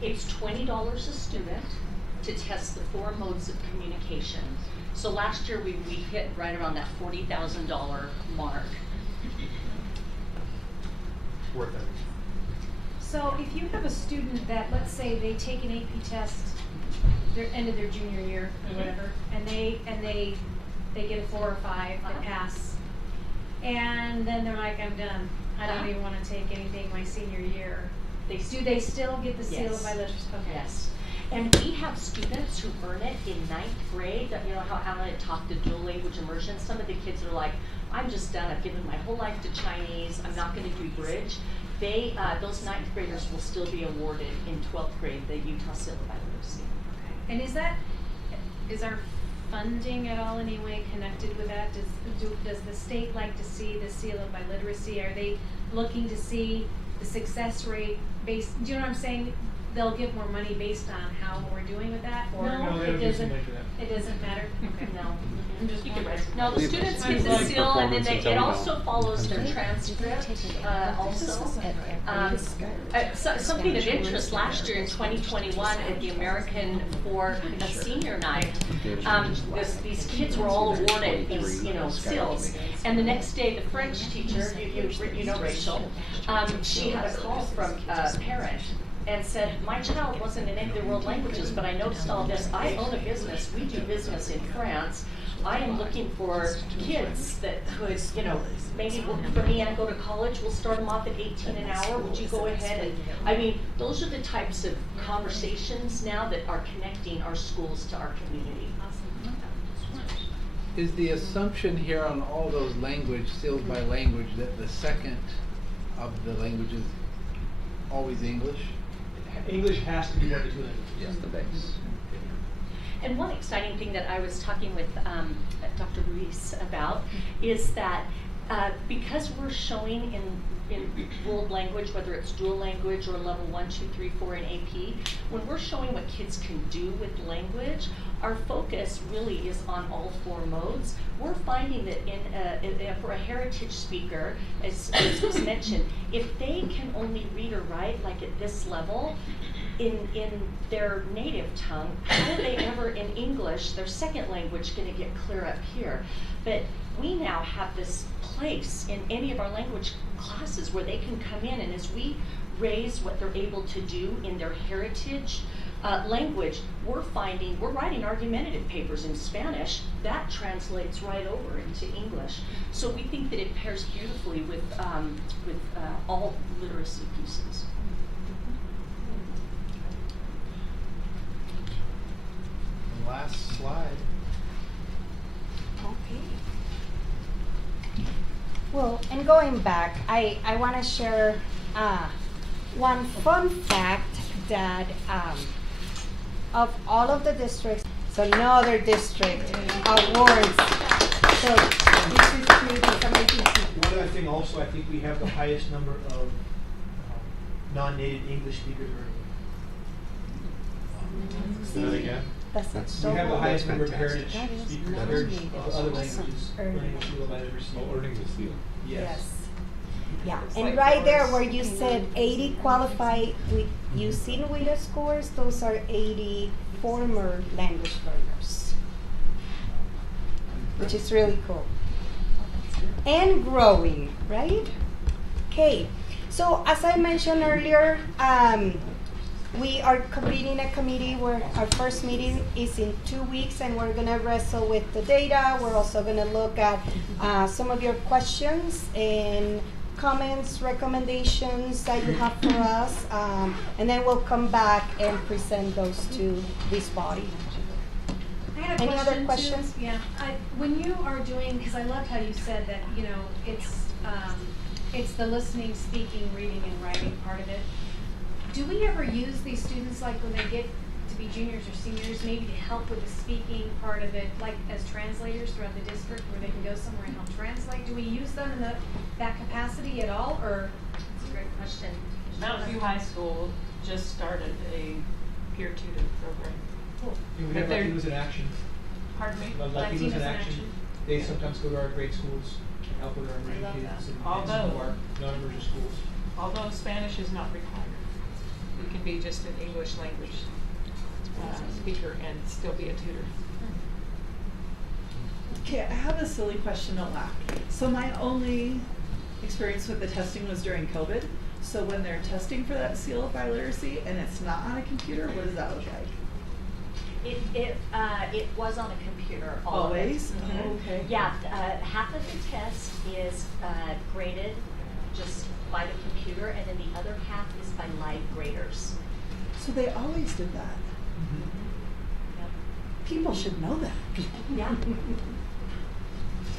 It's $20 a student to test the 4 modes of communication. So last year we hit right around that $40,000 mark. Worth it. So if you have a student that, let's say they take an AP test, their end of their junior year or whatever, and they get a 4 or 5, they pass, and then they're like, I'm done. I don't even want to take anything my senior year. Do they still get the seal of biliteracy? Okay. Yes. And we have students who earn it in 9th grade. You know how Alan had talked to dual language immersion? Some of the kids are like, I'm just done. I've given my whole life to Chinese. I'm not going to do bridge. Those 9th graders will still be awarded in 12th grade the Utah Seal of Biliteracy. Okay. And is our funding at all in any way connected with that? Does the state like to see the seal of biliteracy? Are they looking to see the success rate based? Do you know what I'm saying? They'll give more money based on how we're doing with that, or No, they it don't give doesn't. money for that. It doesn't matter. Okay. No. I'm just wondering. No, the students get the seal, and then it also follows their transcript also. Something of interest last year in 2021 at the American for a senior night, these kids were all awarded these, seals. And the next day, the French teacher, you know Rachel, she had a call from a parent and said, my child wasn't in any of the world languages, but I noticed all this. I own a business. We do business in France. I am looking for kids that could, maybe work for me and go to college. We'll start them off at 18 an hour. Would you go ahead? And those are the types of conversations now that are connecting our schools to our community. Is the assumption here on all those sealed by language, that the second of the languages always English? English has to be one of the 2 languages. Yes, the base. And one exciting thing that I was talking with Dr. Ruiz about is that because we're showing in world language, whether it's dual language or level 1, 2, 3, 4 in AP, when we're showing what kids can do with language, our focus really is on all 4 modes. We're finding that for a heritage speaker, as was mentioned, if they can only read or write like at this level, in their native tongue, how are they ever in English, their second language, going to get clear up here? But we now have this place in any of our language classes where they can come in, and as we raise what they're able to do in their heritage language, we're writing argumentative papers in Spanish. That translates right over into English. So we think that it pairs beautifully with all literacy pieces. Last slide. Okay. Well, and going back, I want to share one fun fact that of all of the districts, so no other district awards. So this is One other thing also, I think we have the highest number of non-native English speakers earning. Say that again? That's We have the highest number of fantastic. heritage speakers, of other languages, learning the seal of biliteracy. Earning the seal. Yes. Yeah, It's and like right there ours. where you said 80 qualified with using WIDA scores, those are 80 former language learners, which is really cool. And growing, right? Okay, So as I mentioned earlier, we are convening a committee where our first meeting is in 2 weeks, and we're gonna wrestle with the data. We're also gonna look at some of your questions and comments, recommendations that you have for us, and then we'll come back and present those to this body. I had a Any question other too. questions? Yeah, when you are doing, because I loved how you said that, you know, it's the listening, speaking, reading, and writing part of it. Do we ever use these students, like when they get to be juniors or seniors, maybe to help with the speaking part of it, like as translators throughout the district, where they can go somewhere and help translate? Do we use them in that capacity at all, or? That's a great question. Mountain View High School just started a peer tutor program. Cool. Yeah, we But have they're- Latinos in Action. Pardon me? Latinos in Action. They sometimes go to our grade schools, help with our I love emerging that. kids and Although- some of our non-emergent schools. Although Spanish is not required. You can be just an English language speaker and still be a tutor. Okay, I have a silly question to laugh. So my only experience with the testing was during COVID. So when they're testing for that seal of biliteracy and it's not on a computer, what does that look like? It was on a computer, all of it. Always? Mhm. Okay. Yeah, half of the test is graded just by the computer, and then the other half is by live graders. So they always did that. Yep. People should know that. Yeah.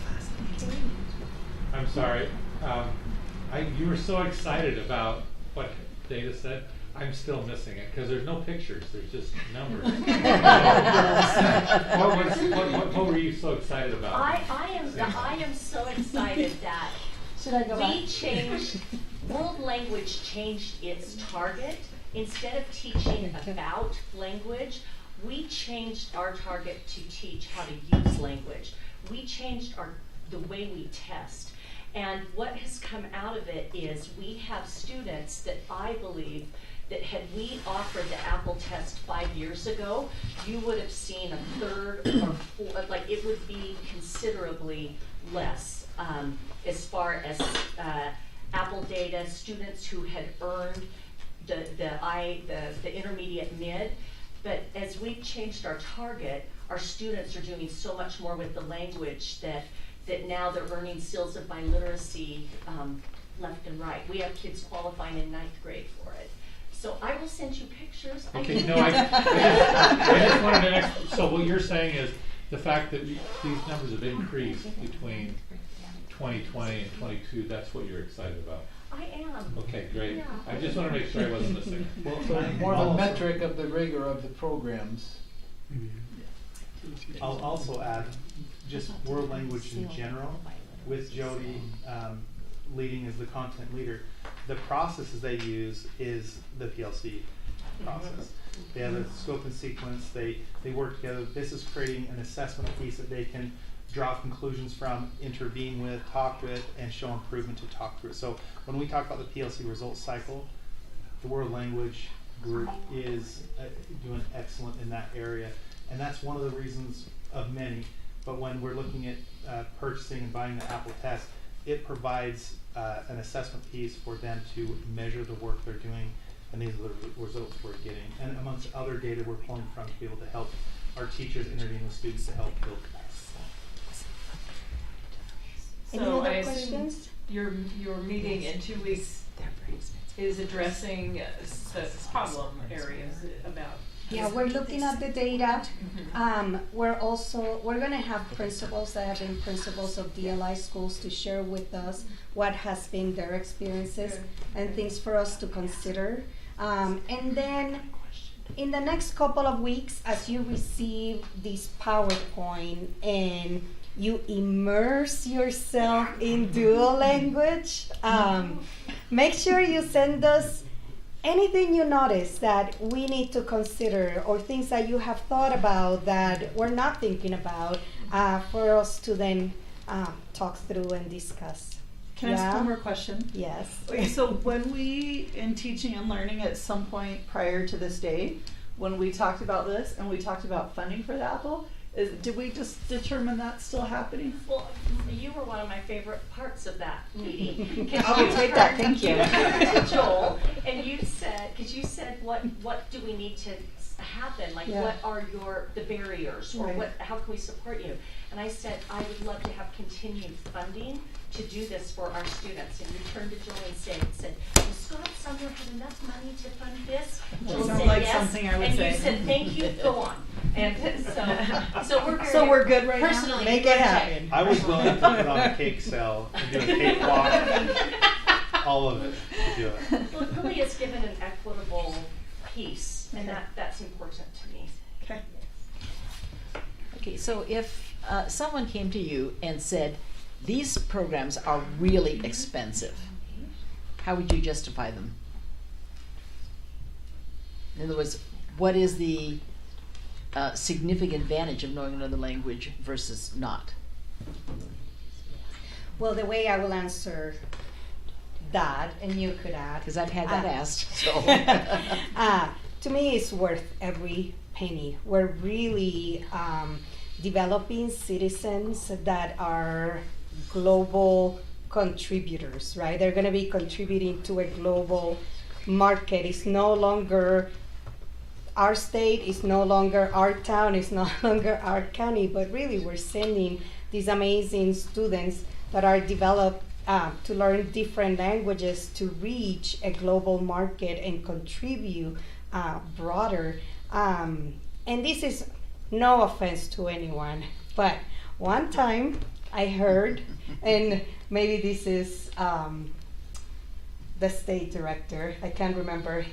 Fascinating. I'm sorry, you were so excited about what data said. I'm still missing it, because there's no pictures, there's just numbers. What were you so excited about? I am so excited that Should I go back? we changed, world language changed its target. Instead of teaching about language, we changed our target to teach how to use language. We changed the way we test. And what has come out of it is we have students that I believe that had we offered the Apple test 5 years ago, you would have seen a third or fourth, like it would be considerably less as far as Apple data, students who had earned the intermediate mid. But as we've changed our target, our students are doing so much more with the language that now they're earning seals of biliteracy left and right. We have kids qualifying in 9th grade for it. So I will send you pictures. Okay, no, I just wanted to so what you're saying is the fact that these numbers have increased between 2020 and 22, that's what you're excited about. I am. Okay, great. Yeah. I just want to make sure I wasn't missing. Well, so more of a metric of the rigor of the programs. I'll also add just world language in general, with Jody leading as the content leader. The processes they use is the PLC process. They have a scope and sequence, they work together. This is creating an assessment piece that they can draw conclusions from, intervene with, talk with, and show improvement to talk through. So when we talk about the PLC results cycle, the world language group is doing excellent in that area. And that's one of the reasons of many. But when we're looking at purchasing and buying the Apple test, it provides an assessment piece for them to measure the work they're doing, and these are the results we're getting. And amongst other data we're pulling from to be able to help our teachers intervene with students to help build capacity. Any So other I assume questions? your meeting in 2 weeks is addressing the problem areas about. Yeah, we're looking at the data. We're gonna have principals that have been principals of DLI schools to share with us what has been their experiences and things for us to consider. And then in the next couple of weeks, as you receive this PowerPoint and you immerse yourself in dual language, make sure you send us anything you notice that we need to consider, or things that you have thought about that we're not thinking about, for us to then talk through and discuss. Can I ask one more question? Yes. Okay, so when we, in teaching and learning at some point prior to this day, when we talked about this and we talked about funding for the Apple, Did we just determine that's still happening? Well, you were one of my favorite parts of that meeting. I'll take that, thank you. You turned to Joel, and you said, because you said, what do we need to happen? Like, Yeah. what are the barriers, or Right. how can we support you? And I said, I would love to have continued funding to do this for our students. And you turned to Joel and said, well, Scott Sumner had enough money to fund this? Joel sounds said like yes, something I would and say. you said, thank you, go on. And so we're very. So we're good right now? Personally, Make we're it okay. happen. I was willing to put on a cake sale and do a cake walk, all of it, to do it. Well, it really is given an equitable piece, and that's important to me. Okay. Okay, so if someone came to you and said, these programs are really expensive, how would you justify them? In other words, what is the significant advantage of knowing another language versus not? Well, the way I will answer that, and you could add. Because I've had that asked, so. To me, it's worth every penny. We're really developing citizens that are global contributors, right? They're going to be contributing to a global market. It's no longer our state, it's no longer our town, it's no longer our county, but really we're sending these amazing students that are developed to learn different languages to reach a global market and contribute broader. And this is no offense to anyone, but one time I heard, and maybe this is the state director, I can't remember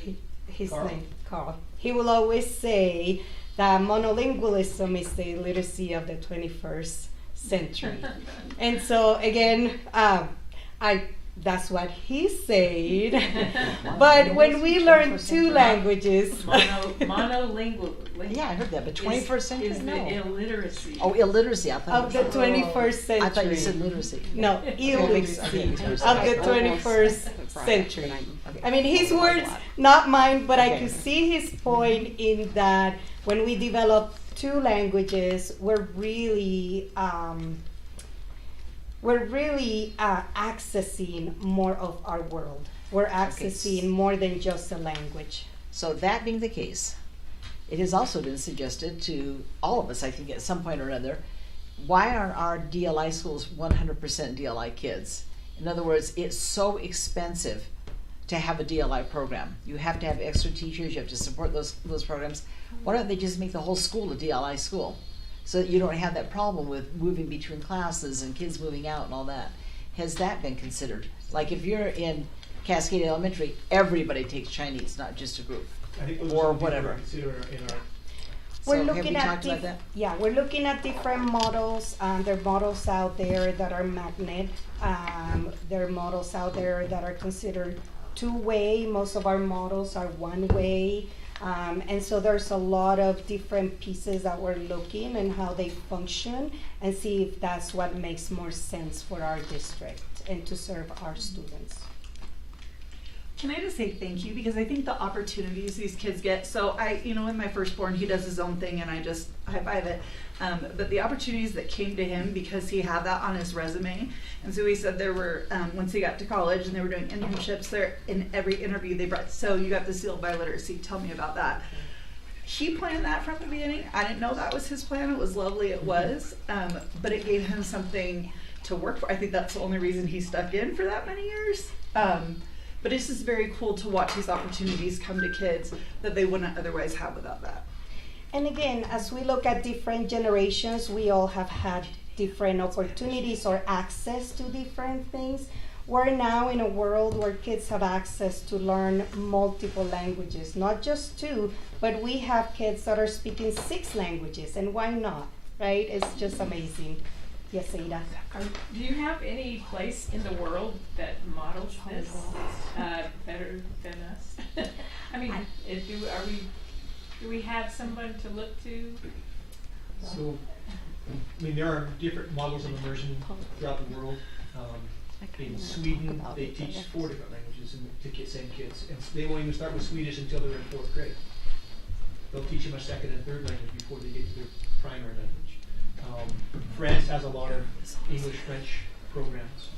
his name, Carl. He will always say that monolingualism is the literacy of the 21st century. And so again, that's what he said. But when we learn two languages, Monolingual. Yeah, I heard that, but 21st century, Is no. the illiteracy. Oh, illiteracy, I thought. of it the was- 21st century. I thought you said literacy. No, illiteracy Okay. of the 21st century. Okay. I mean, his words, not mine, but I Okay. could see his point in that when we develop two languages, we're really accessing more of our world. We're accessing more than just a language. So that being the case, it has also been suggested to all of us, I think, at some point or another, why aren't our DLI schools 100% DLI kids? In other words, it's so expensive to have a DLI program. You have to have extra teachers, you have to support those programs. Why don't they just make the whole school a DLI school? So that you don't have that problem with moving between classes and kids moving out and all that. Has that been considered? Like if you're in Cascade Elementary, everybody takes Chinese, not just a group. I think those Or are something whatever. we're considering in our. So We're have looking we at talked about that? Yeah, we're looking at different models. There are models out there that are magnet. There are models out there that are considered two-way. Most of our models are one-way. And so there's a lot of different pieces that we're looking and how they function and see if that's what makes more sense for our district and to serve our students. Can I just say thank you, because I think the opportunities these kids get, so with my firstborn, he does his own thing and I just high five it. But the opportunities that came to him because he had that on his resume. And so he said there were, once he got to college and they were doing internships there, in every interview they brought, so you got the seal by literacy, tell me about that. He planned that from the beginning. I didn't know that was his plan. It was lovely, it was. But it gave him something to work for. I think that's the only reason he stuck in for that many years. But it's just very cool to watch these opportunities come to kids that they wouldn't otherwise have without that. And again, as we look at different generations, we all have had different opportunities or access to different things. We're now in a world where kids have access to learn multiple languages, not just two, but we have kids that are speaking 6 languages, and why not, right? It's just amazing. Yes, Ada. Do you have any place in the world that models this better than us? I mean, do we have someone to look to? So, there are different models of immersion throughout the world. In Sweden, they teach 4 different languages to same kids, and they won't even start with Swedish until they're in 4th grade. They'll teach them a second and third language before they get to their primary language. France has a lot of English-French programs.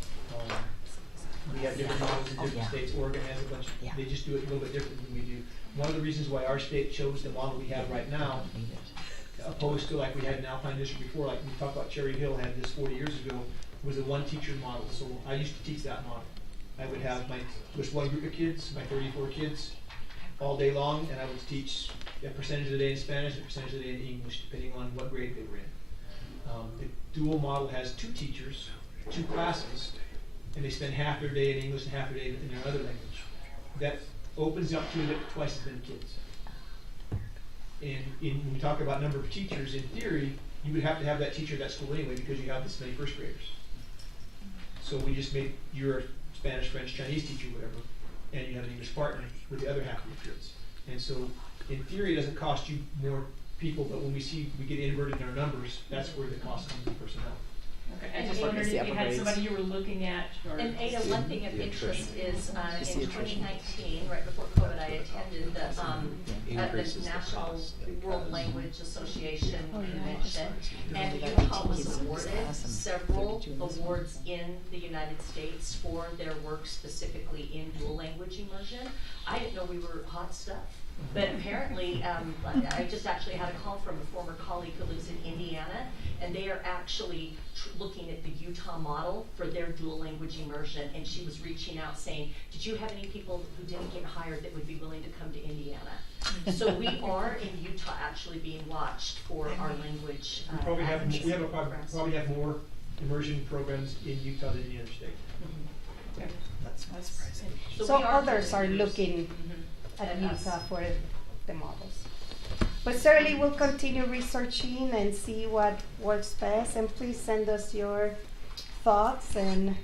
We have different models in different states. Oregon has a bunch. They just do it a little bit different than we do. One of the reasons why our state chose the model we have right now, opposed to like we had in Alpine district before, like we talked about Cherry Hill had this 40 years ago, was a one-teacher model. So I used to teach that model. I would have just one group of kids, my 34 kids, all day long, and I would teach a percentage of the day in Spanish, a percentage of the day in English, depending on what grade they were in. The dual model has 2 teachers, 2 classes, and they spend half their day in English and half their day in their other language. That opens up to twice as many kids. And when we talk about number of teachers, in theory, you would have to have that teacher at that school anyway because you have this many first graders. So we just made your Spanish, French, Chinese teacher, whatever, and you have an English partner with the other half of your kids. And so in theory, it doesn't cost you more people, but when we get inverted in our numbers, that's where the cost comes in personnel. Okay, I just wondered if you had somebody you were looking at, or. And Ada, one thing of interest is, in 2019, right before COVID, I attended the National World Language Association convention, and Utah was awarded several awards in the United States for their work specifically in dual language immersion. I didn't know we were hot stuff. But apparently, I just actually had a call from a former colleague who lives in Indiana, and they are actually looking at the Utah model for their dual language immersion, and she was reaching out saying, did you have any people who didn't get hired that would be willing to come to Indiana? So we are in Utah actually being watched for our language. We probably have more immersion programs in Utah than any other state. Okay. That's surprising. So So we are others are trying to looking at at us. Utah for the models. But certainly we'll continue researching and see what works best, and please send us your thoughts and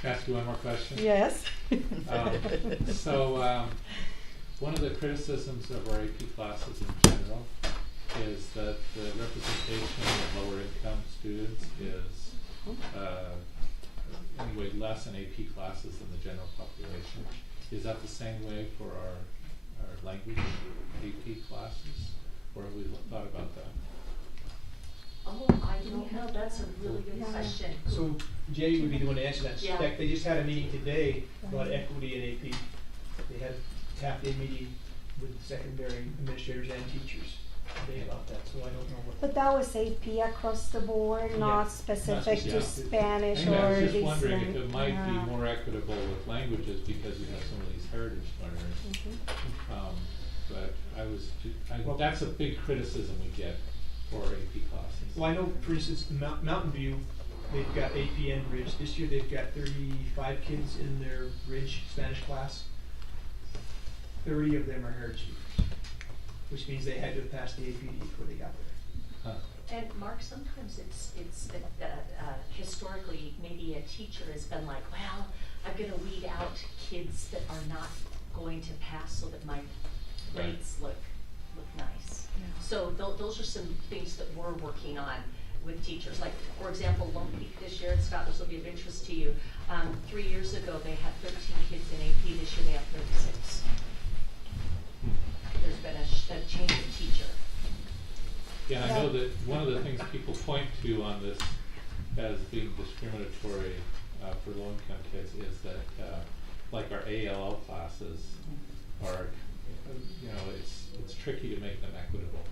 Can I ask you one more question? yes. One of the criticisms of our AP classes in general is that the representation of lower income students is anyway less in AP classes than the general population. Is that the same way for our language AP classes, or have we thought about that? Oh, I don't know. That's a really good question. So Jay would be the one to answer that. Yeah. In fact, they just had a meeting today about equity in AP. They had a half-day meeting with secondary administrators and teachers today about that, so I don't know what. But that was AP across the board, not specific to specific. Spanish I or was just these. wondering if it might be yeah. more equitable with languages because we have some of these heritage learners. But that's a big criticism we get for AP classes. Well, I know, for instance, Mountain View, they've got AP and Bridge. This year they've got 35 kids in their Bridge Spanish class. 30 of them are heritage speakers, which means they had to have passed the APD before they got there. And Mark, sometimes it's historically, maybe a teacher has been like, well, I'm gonna weed out kids that are not going to pass so that my grades look nice. Yeah. So those are some things that we're working on with teachers. Like, for example, Lone Peak this year, and Scott, this will be of interest to you. 3 years ago, they had 13 kids in AP. This year, they have 36. There's been a change in teacher. Yeah, I know that one of the things people point to on this as being discriminatory for low-income kids is that, like our ALL classes are, it's tricky to make them equitable.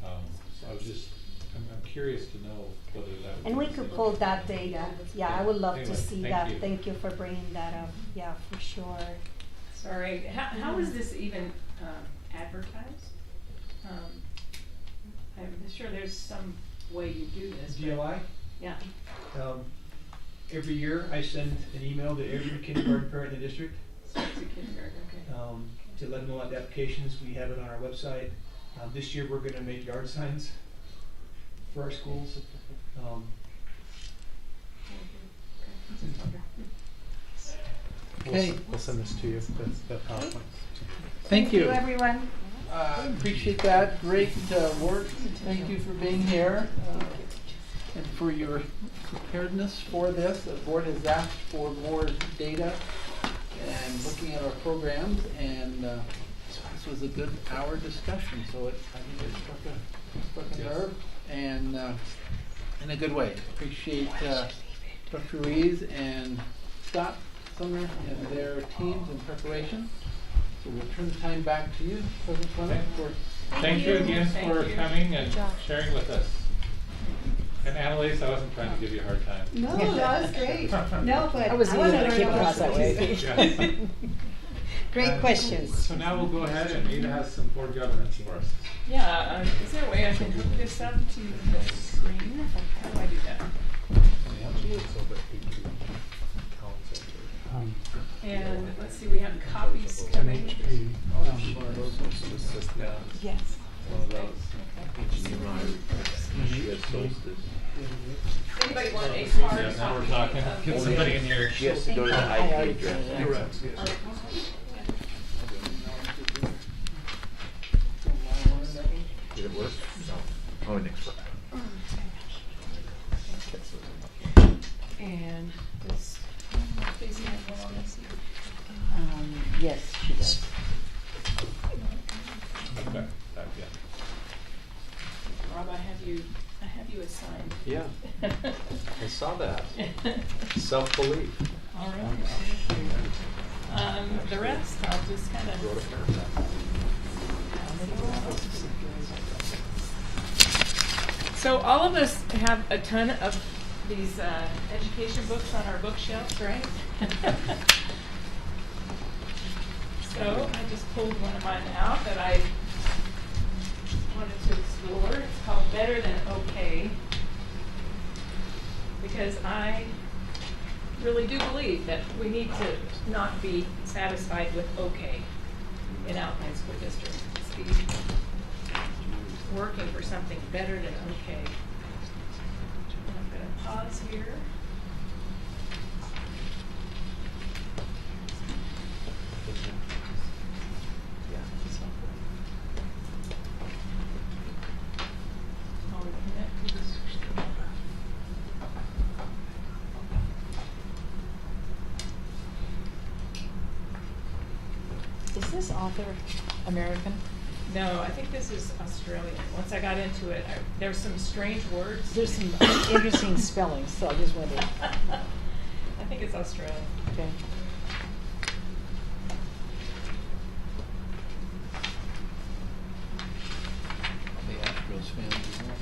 So I'm curious to know whether that would And we be could similar. pull that data. Yeah, I would love to Anyway, see thank that. you. Thank you for bringing that up. Yeah, for sure. Sorry, how is this even advertised? I'm sure there's some way you do this. but- GLI? Yeah. Every year I send an email to every kindergarten parent in the district So it's a kindergarten, okay. to let them know about the applications. We have it on our website. This year we're gonna make yard signs for our schools. Okay. We'll send this to you, the PowerPoint. Thank you. everyone. Appreciate that. Great work. Thank you for being here and for your preparedness for this. The board has asked for more data and looking at our programs, and this was a good hour discussion. So I think it struck a nerve, and in a good way. Appreciate Dr. Ruiz and Scott Sumner and their teams in preparation. So we'll turn the time back to you, President Clement, for Thank you again for coming and sharing with us. And Annalise, I wasn't trying to give you a hard time. No, that was great. No, but I was wasn't eager to keep learning it out that way. Yeah. Great questions. So now we'll go ahead and Ada has some board governance for us. Yeah, is there a way I can hook this up to the screen? How do I do that? And let's see, we have copies coming. Yes. Anybody want a hard Yes, now we're copy talking. of Get this? somebody in here. She has to go to the IP address. Did it work? No. Oh, next one. And this, Daisy has one on this. Yes, she does. Okay, back in. Rob, I have you assigned. Yeah. I saw that. Self-belief. All right. The rest, I'll just kind of. Wrote a paragraph. So all of us have a ton of these education books on our bookshelves, right? So I just pulled one of mine out that I wanted to explore. It's called Better Than Okay. Because I really do believe that we need to not be satisfied with okay in Alpine School District. Let's be working for something better than okay. I'm going to pause here. I'll connect to the screen. Is this author American? No, I think this is Australian. Once I got into it, there's some strange words. There's some interesting spellings, so I just wondered. I think it's Australian. Okay. the Astros fans as well.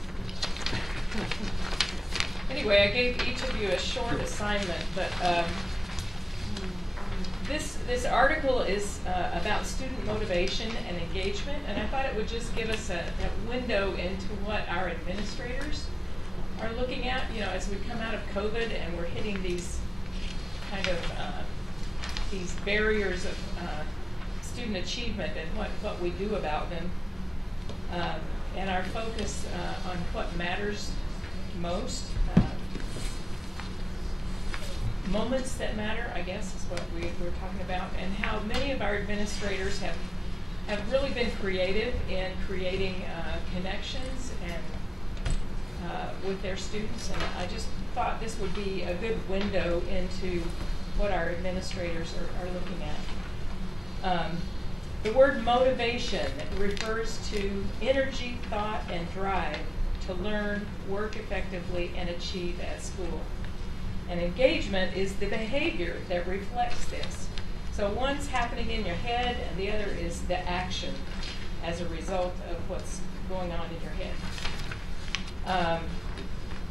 Anyway, I gave each of you a short assignment, but this article is about student motivation and engagement, and I thought it would just give us a window into what our administrators are looking at, you know, as we come out of COVID and we're hitting these kind of these barriers of student achievement and what we do about them, and our focus on what matters most. Moments that matter, I guess, is what we're talking about, and how many of our administrators have really been creative in creating connections and with their students, and I just thought this would be a good window into what our administrators are looking at. The word motivation refers to energy, thought, and drive to learn, work effectively, and achieve at school. And engagement is the behavior that reflects this. So one's happening in your head and the other is the action as a result of what's going on in your head.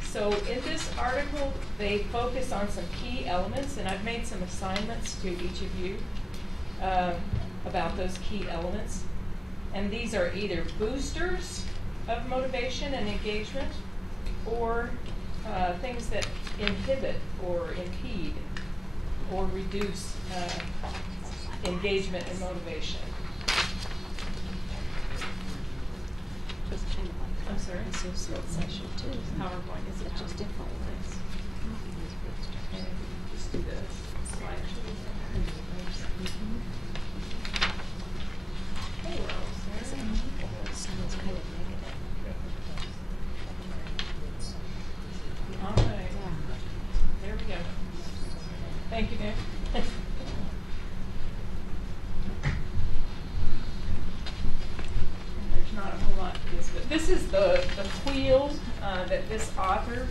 So in this article, they focus on some key elements, and I've made some assignments to each of you about those key elements. And these are either boosters of motivation and engagement, or things that inhibit or impede or reduce engagement and motivation. I'm sorry? Associate session too. PowerPoint, is it just different ways? And just do the slide. Hey, we're almost there. Sounds kind of negative. All right. There we go. Thank you, Nick. There's not a whole lot to this, but this is the wheel that that this author,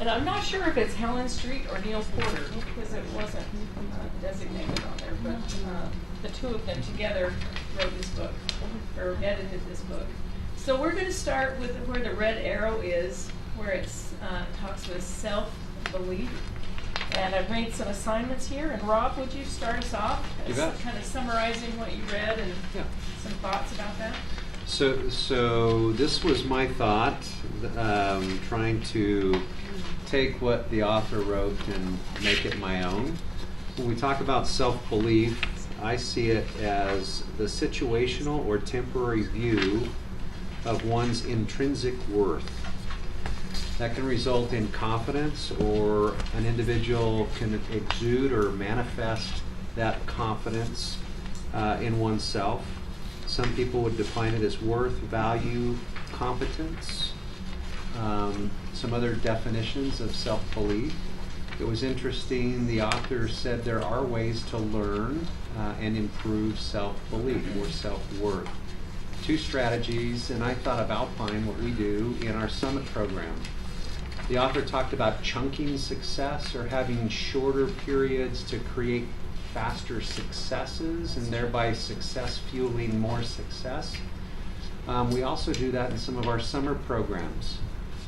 and I'm not sure if it's Helen Street or Neil Porter, because it wasn't designated on there, but the two of them together wrote this book, or edited this book. So we're going to start with where the red arrow is, where it talks with self-belief. And I've made some assignments here. And Rob, would you start us off? You bet. Kind of summarizing what you read and some thoughts about that? So this was my thought, trying to take what the author wrote and make it my own. When we talk about self-belief, I see it as the situational or temporary view of one's intrinsic worth. That can result in confidence, or an individual can exude or manifest that confidence in oneself. Some people would define it as worth, value, competence. Some other definitions of self-belief. It was interesting, the author said there are ways to learn and improve self-belief or self-worth. 2 strategies, and I thought of Alpine, what we do in our summit program. The author talked about chunking success, or having shorter periods to create faster successes, and thereby success fueling more success. We also do that in some of our summer programs,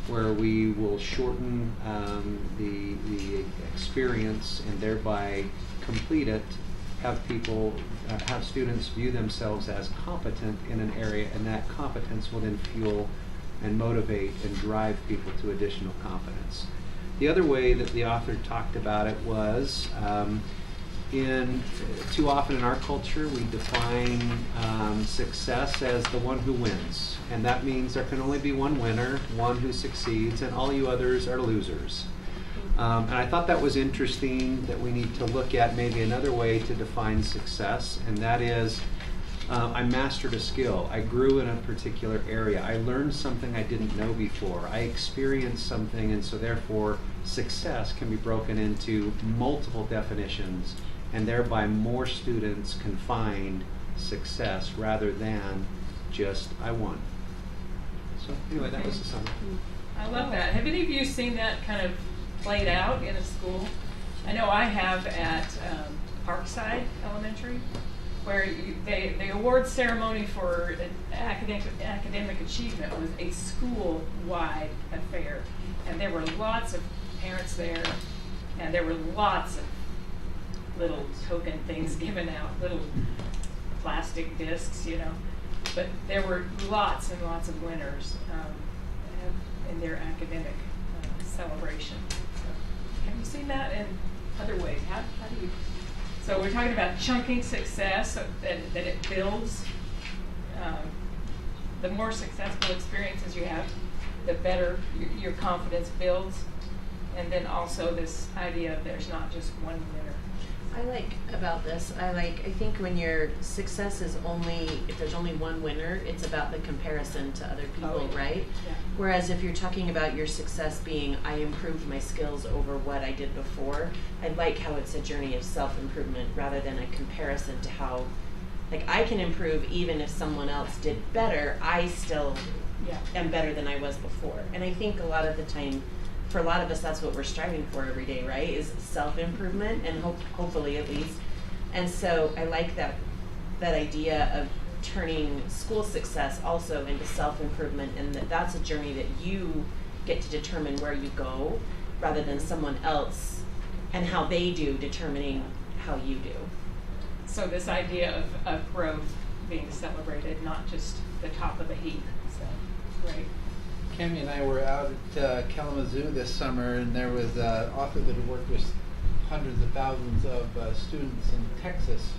where we will shorten the experience and thereby complete it, have people, have students view themselves as competent in an area, and that competence will then fuel and motivate and drive people to additional competence. The other way that the author talked about it was, too often in our culture we define success as the one who wins, and that means there can only be one winner, one who succeeds, and all you others are losers. And I thought that was interesting, that we need to look at maybe another way to define success, and that is, I mastered a skill. I grew in a particular area. I learned something I didn't know before. I experienced something, and so therefore success can be broken into multiple definitions, and thereby more students can find success rather than just I won. So anyway, that was the summary. I love that. Have any of you seen that kind of played out in a school? I know I have at Parkside Elementary, where the award ceremony for academic achievement was a school-wide affair. And there were lots of parents there, and there were lots of little token things given out, little plastic discs, you know. But there were lots and lots of winners in their academic celebration. So, have you seen that in other ways? How do you? So we're talking about chunking success, so that it builds. The more successful experiences you have, the better your confidence builds. And then also this idea of there's not just one winner. I like about this, I think when your success is only, if there's only one winner, it's about the comparison to other people, right? Yeah. Whereas if you're talking about your success being, I improved my skills over what I did before, I like how it's a journey of self-improvement rather than a comparison to how, like, I can improve even if someone else did better, I still am better than I was before. And I think a lot of the time, for a lot of us, that's what we're striving for every day, right? Is self-improvement, and hopefully at least. And so I like that idea of turning school success also into self-improvement, and that's a journey that you get to determine where you go, rather than someone else and how they do determining how you do. So this idea of growth being celebrated, not just the top of the heap. So great. Cami and I were out at Kalamazoo this summer, and there was an author that had worked with hundreds of thousands of students in Texas,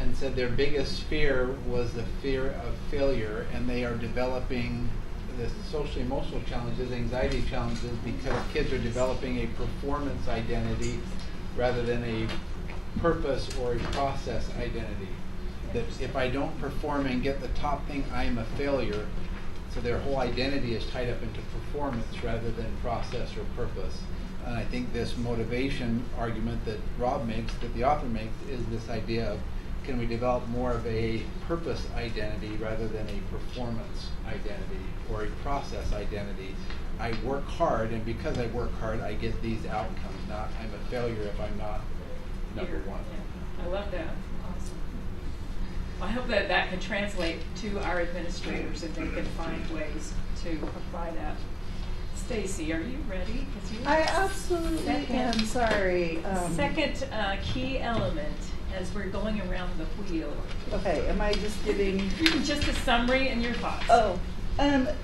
and said their biggest fear was the fear of failure, and they are developing the social emotional challenges, anxiety challenges, because kids are developing a performance identity rather than a purpose or a process identity. That if I don't perform and get the top thing, I am a failure. So their whole identity is tied up into performance rather than process or purpose. And I think this motivation argument that Rob makes, that the author makes, is this idea of can we develop more of a purpose identity rather than a performance identity or a process identity? I work hard, and because I work hard, I get these outcomes, not I'm a failure if I'm not number one. Yeah, I love that. Awesome. I hope that that can translate to our administrators and they can find ways to apply that. Stacy, are you ready? 'Cause you I absolutely am. Sorry. Second key element as we're going around the wheel. Okay, am I just giving just a summary and your thoughts? Oh,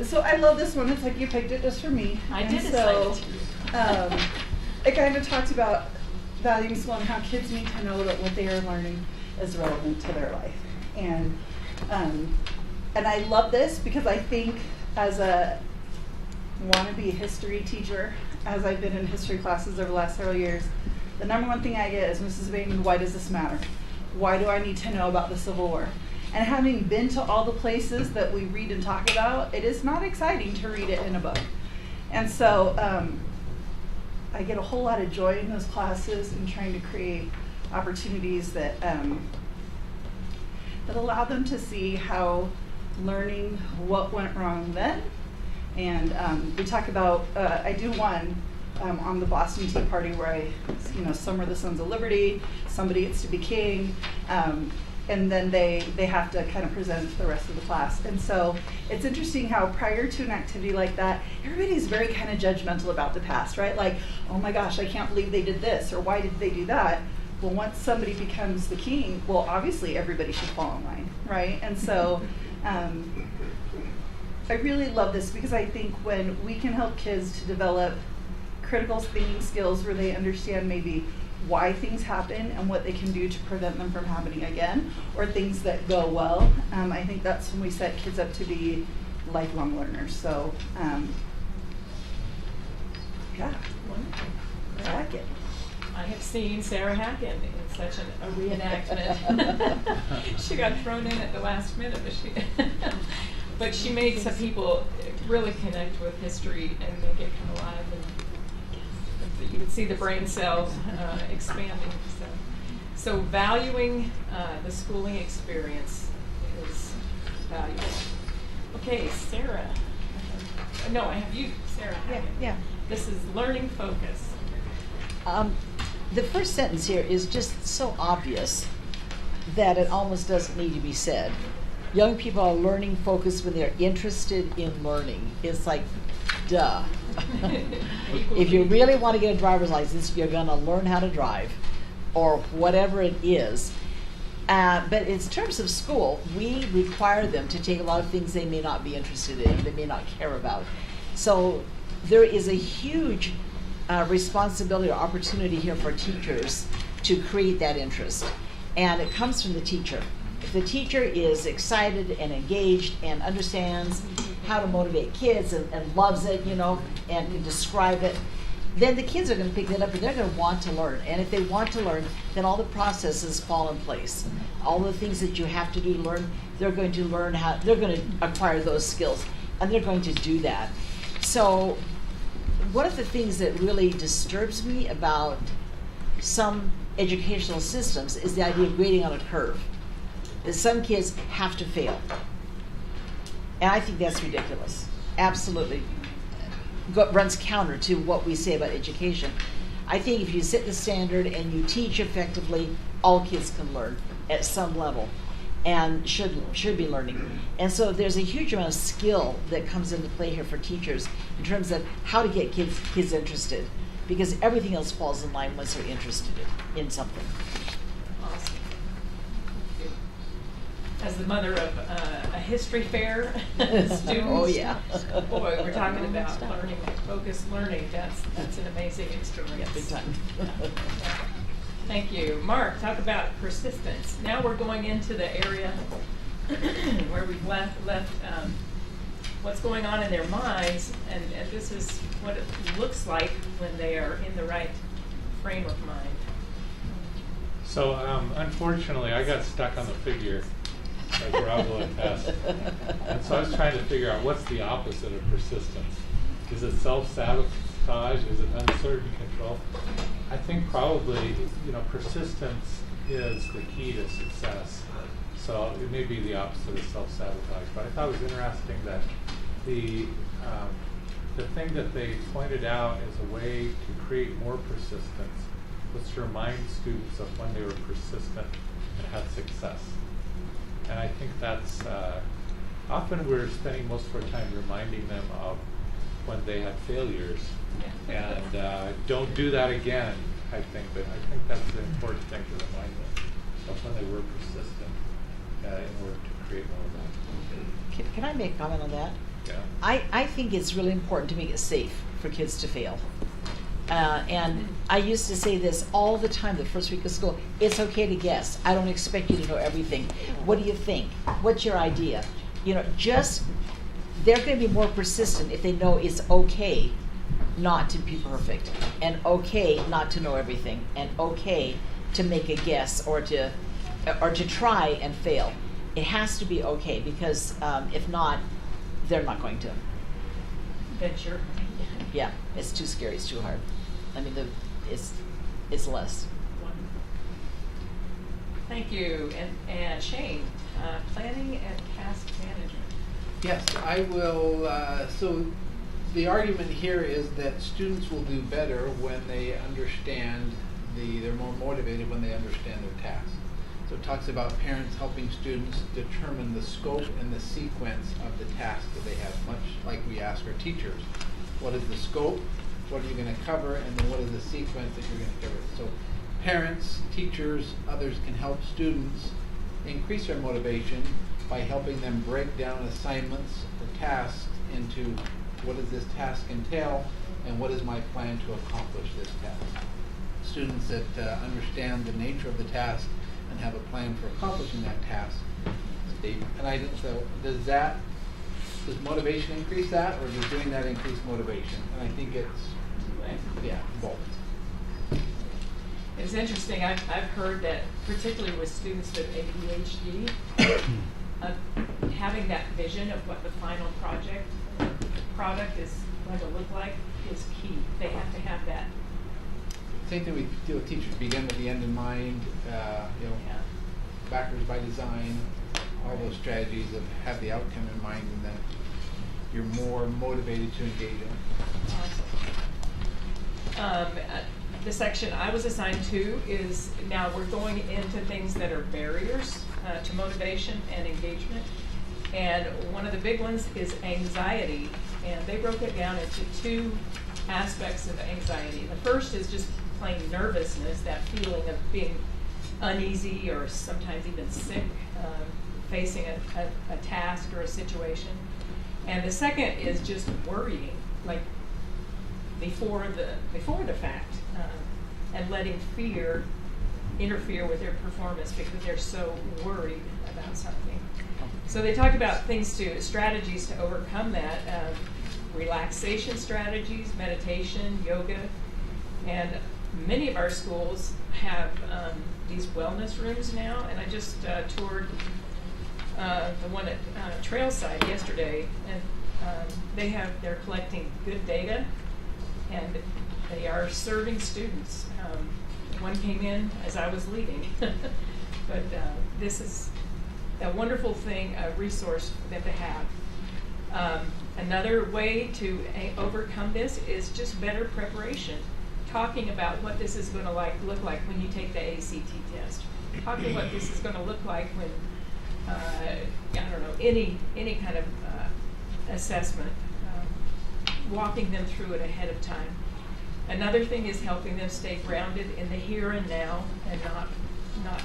so I love this one. It's like you picked it just for me. I And did so, assign it to you. It kind of talks about valuing school and how kids need to know that what they are learning is relevant to their life. And I love this because I think as a wannabe history teacher, as I've been in history classes over the last several years, the number one thing I get is, Mrs. Bateman, why does this matter? Why do I need to know about the Civil War? And having been to all the places that we read and talk about, it is not exciting to read it in a book. And so I get a whole lot of joy in those classes and trying to create opportunities that that allow them to see how learning what went wrong then. And we talk about, I do one on the Boston Tea Party where some are the Sons of Liberty, somebody gets to be king, and then they have to kind of present to the rest of the class. And so it's interesting how prior to an activity like that, everybody's very kind of judgmental about the past, right? Like, oh my gosh, I can't believe they did this, or why did they do that? Well, once somebody becomes the king, well, obviously everybody should fall in line, right? And so I really love this because I think when we can help kids to develop critical thinking skills where they understand maybe why things happen and what they can do to prevent them from happening again, or things that go well, I think that's when we set kids up to be lifelong learners. So, yeah, Hackett. I have seen Sarah Hackett in such a reenactment. She got thrown in at the last minute, but she made some people really connect with history and make it come alive. And you could see the brain cells expanding. So valuing the schooling experience is valuable. Okay, Sarah. No, I have you, Sarah. Yeah. This is learning focus. The first sentence here is just so obvious that it almost doesn't need to be said. Young people are learning focused when they're interested in learning. It's like, duh. If you really want to get a driver's license, you're going to learn how to drive, or whatever it is. But in terms of school, we require them to take a lot of things they may not be interested in, they may not care about. So there is a huge responsibility or opportunity here for teachers to create that interest. And it comes from the teacher. If the teacher is excited and engaged and understands how to motivate kids and loves it, and can describe it, then the kids are going to pick that up and they're going to want to learn. And if they want to learn, then all the processes fall in place. All the things that you have to do to learn, they're going to learn how, they're going to acquire those skills, and they're going to do that. So one of the things that really disturbs me about some educational systems is the idea of grading on a curve. That some kids have to fail. And I think that's ridiculous. Absolutely. Runs counter to what we say about education. I think if you set the standard and you teach effectively, all kids can learn at some level and should be learning. And so there's a huge amount of skill that comes into play here for teachers in terms of how to get kids interested, because everything else falls in line once they're interested in something. Awesome. As the mother of a history fair students, Oh yeah. Boy, we're talking about learning, focused learning. That's an amazing experience. Yeah, big time. Yeah. Thank you. Mark, talk about persistence. Now we're going into the area where we've left what's going on in their minds, and this is what it looks like when they are in the right frame of mind. So unfortunately, I got stuck on the figure as we're out going past. And so I was trying to figure out what's the opposite of persistence. Is it self-sabotage? Is it uncertain control? I think probably, persistence is the key to success. So it may be the opposite of self-sabotage, but I thought it was interesting that the thing that they pointed out as a way to create more persistence was to remind students of when they were persistent and had success. And I think that's, often we're spending most of our time reminding them of when they had failures. And don't do that again, I think. But I think that's the important thing to remind them of when they were persistent in order to create more of that. Can I make a comment on that? Yeah. I think it's really important to make it safe for kids to fail. And I used to say this all the time the first week of school. It's okay to guess. I don't expect you to know everything. What do you think? What's your idea? They're going to be more persistent if they know it's okay not to be perfect, and okay not to know everything, and okay to make a guess or to try and fail. It has to be okay, because if not, they're not going to. Venture. Yeah, it's too scary. It's too hard. I mean, it's less. Thank you. And Shane, planning and task management. Yes, I will. So the argument here is that students will do better when they understand they're more motivated when they understand their tasks. So it talks about parents helping students determine the scope and the sequence of the tasks that they have, much like we ask our teachers. What is the scope? What are you going to cover? And then what is the sequence that you're going to cover? So parents, teachers, others can help students increase their motivation by helping them break down assignments or tasks into what does this task entail and what is my plan to accomplish this task. Students that understand the nature of the task and have a plan for accomplishing that task. Does motivation increase that, or does doing that increase motivation? And I think it's, both. It's interesting. I've heard that, particularly with students with ADHD, having that vision of what the final product is going to look like is key. They have to have that. Same thing we deal with teachers. Begin with the end in mind. Backwards by design. All those strategies that have the outcome in mind, and then you're more motivated to engage in it. Awesome. The section I was assigned to is now we're going into things that are barriers to motivation and engagement. And one of the big ones is anxiety. And they broke it down into two aspects of anxiety. The first is just plain nervousness, that feeling of being uneasy or sometimes even sick, facing a task or a situation. And the second is just worrying, like before the fact, and letting fear interfere with their performance because they're so worried about something. So they talk about strategies to overcome that, relaxation strategies, meditation, yoga, and many of our schools have these wellness rooms now, and I just toured the one at Trailside yesterday, and they're collecting good data, and they are serving students. One came in as I was leaving, but this is a wonderful thing, a resource for them to have. Another way to overcome this is just better preparation. Talking about what this is going to look like when you take the ACT test. Talking what this is going to look like when, any kind of assessment. Walking them through it ahead of time. Another thing is helping them stay grounded in the here and now, and not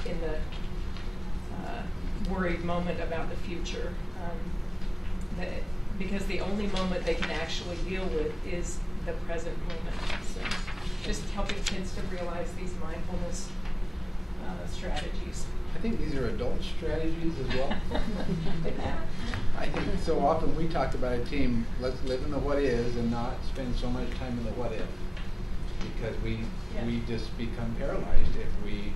in the worried moment about the future. Because the only moment they can actually deal with is the present moment. So just helping kids to realize these mindfulness strategies. I think these are adult strategies as well. I think so often we talk about a team, let's live in the what is and not spend so much time in the what if. Because we just become paralyzed if we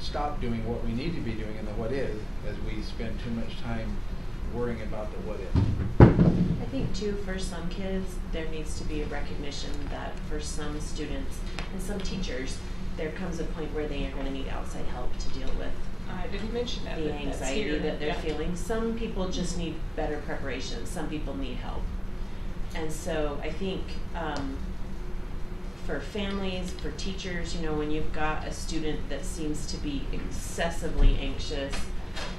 stop doing what we need to be doing in the what is, as we spend too much time worrying about the what if. I think too, for some kids, there needs to be a recognition that for some students and some teachers, there comes a point where they are gonna need outside help to deal with I didn't mention that, the but that's anxiety here. that they're Yeah. feeling. Some people just need better preparation, some people need help. And so I think, for families, for teachers, you know, when you've got a student that seems to be excessively anxious,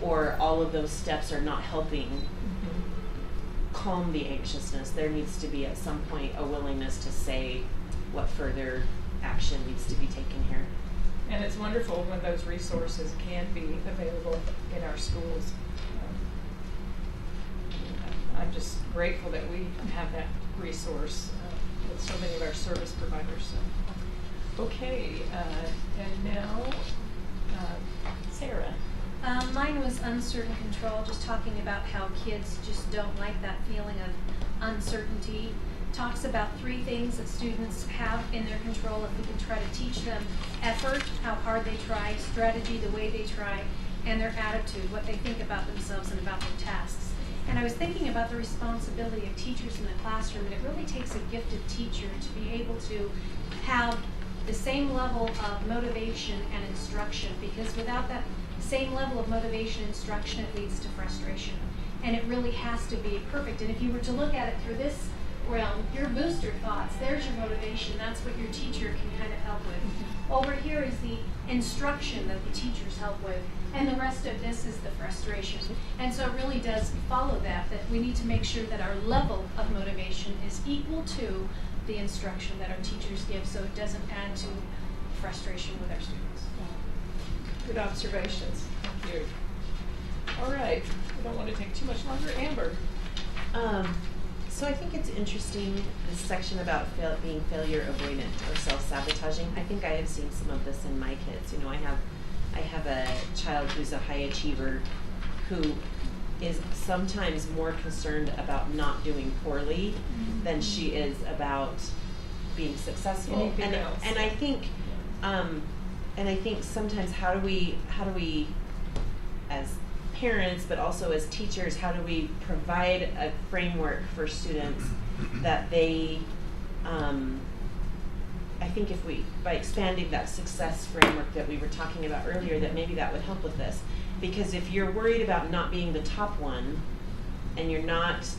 or all of those steps are not helping calm the anxiousness, there needs to be at some point a willingness to say what further action needs to be taken here. And it's wonderful when those resources can be available in our schools. I'm just grateful that we have that resource with so many of our service providers. So. Okay, and now, Sarah. Mine was uncertain control, just talking about how kids just don't like that feeling of uncertainty. Talks about 3 things that students have in their control if we can try to teach them: effort, how hard they try; strategy, the way they try; and their attitude, what they think about themselves and about their tasks. And I was thinking about the responsibility of teachers in the classroom, and it really takes a gifted teacher to be able to have the same level of motivation and instruction, because without that same level of motivation and instruction, it leads to frustration. And it really has to be perfect. And if you were to look at it through this realm, your booster thoughts, there's your motivation, that's what your teacher can kind of help with. Over here is the instruction that the teachers help with, and the rest of this is the frustration. And so it really does follow that we need to make sure that our level of motivation is equal to the instruction that our teachers give, so it doesn't add to frustration with our students. Good observations. Thank you. All right. I don't want to take too much longer. Amber. So I think it's interesting, this section about being failure avoidant or self-sabotaging. I think I have seen some of this in my kids. You know, I have a child who's a high achiever who is sometimes more concerned about not doing poorly than she is about being successful. Anything else. And I think sometimes how do we as parents, but also as teachers, how do we provide a framework for students that they, I think if we, by expanding that success framework that we were talking about earlier, that maybe that would help with this. Because if you're worried about not being the top one, and you're not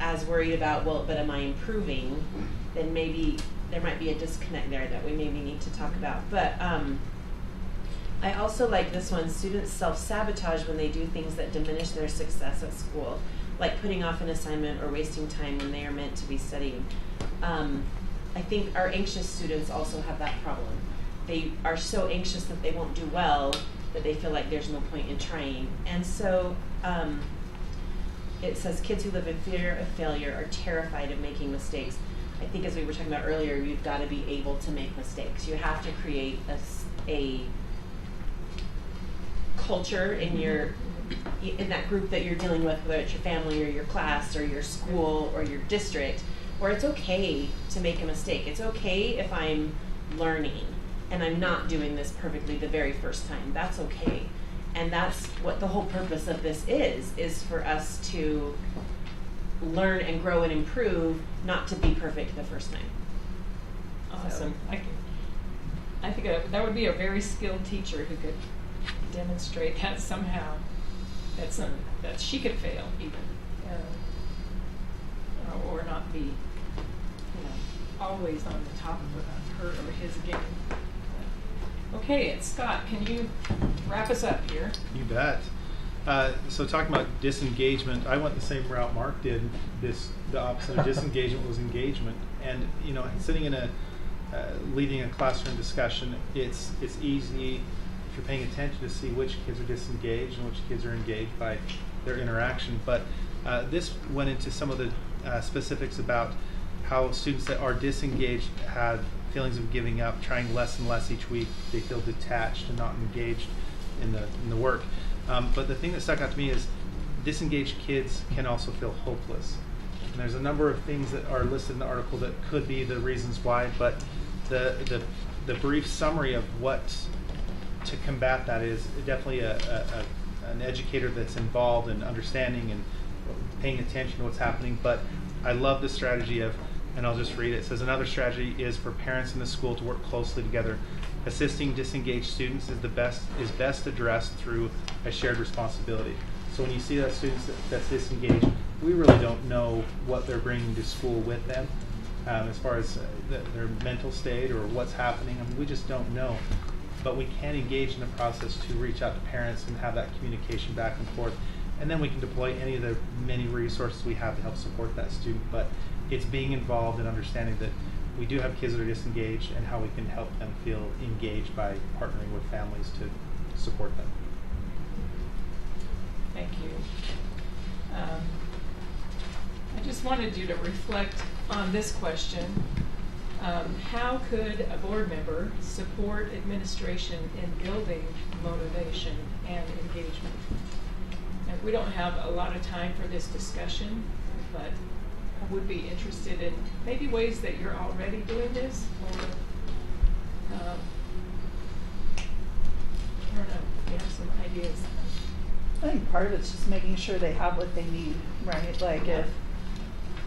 as worried about, well, but am I improving, then maybe there might be a disconnect there that we maybe need to talk about. But I also like this one: students self-sabotage when they do things that diminish their success at school, like putting off an assignment or wasting time when they are meant to be studying. I think our anxious students also have that problem. They are so anxious that they won't do well that they feel like there's no point in trying. And so it says kids who live in fear of failure are terrified of making mistakes. I think, as we were talking about earlier, you've got to be able to make mistakes. You have to create a culture in that group that you're dealing with, whether it's your family or your class or your school or your district, where it's okay to make a mistake. It's okay if I'm learning and I'm not doing this perfectly the very first time. That's okay. And that's what the whole purpose of this is for us to learn and grow and improve, not to be perfect the first time. Awesome. I think that would be a very skilled teacher who could demonstrate that somehow, that she could fail even, or not be, always on the top of her or his game. Okay, and Scott, can you wrap us up here? You bet. So talking about disengagement, I went the same route Mark did. The opposite of disengagement was engagement. And sitting in leading a classroom discussion, it's easy if you're paying attention to see which kids are disengaged and which kids are engaged by their interaction. But this went into some of the specifics about how students that are disengaged have feelings of giving up, trying less and less each week. They feel detached and not engaged in the work. But the thing that stuck out to me is disengaged kids can also feel hopeless. And there's a number of things that are listed in the article that could be the reasons why, but the brief summary of what to combat that is definitely an educator that's involved in understanding and paying attention to what's happening. But I love the strategy of, and I'll just read it. It says, another strategy is for parents in the school to work closely together. Assisting disengaged students is best addressed through a shared responsibility. So when you see that students that's disengaged, we really don't know what they're bringing to school with them, as far as their mental state or what's happening. I mean, we just don't know. But we can engage in the process to reach out to parents and have that communication back and forth. And then we can deploy any of the many resources we have to help support that student. But it's being involved and understanding that we do have kids that are disengaged and how we can help them feel engaged by partnering with families to support them. Thank you. I just wanted you to reflect on this question. How could a board member support administration in building motivation and engagement? And we don't have a lot of time for this discussion, but I would be interested in maybe ways that you're already doing this, or I don't know, if you have some ideas. I think part of it's just making sure they have what they need, right? Like if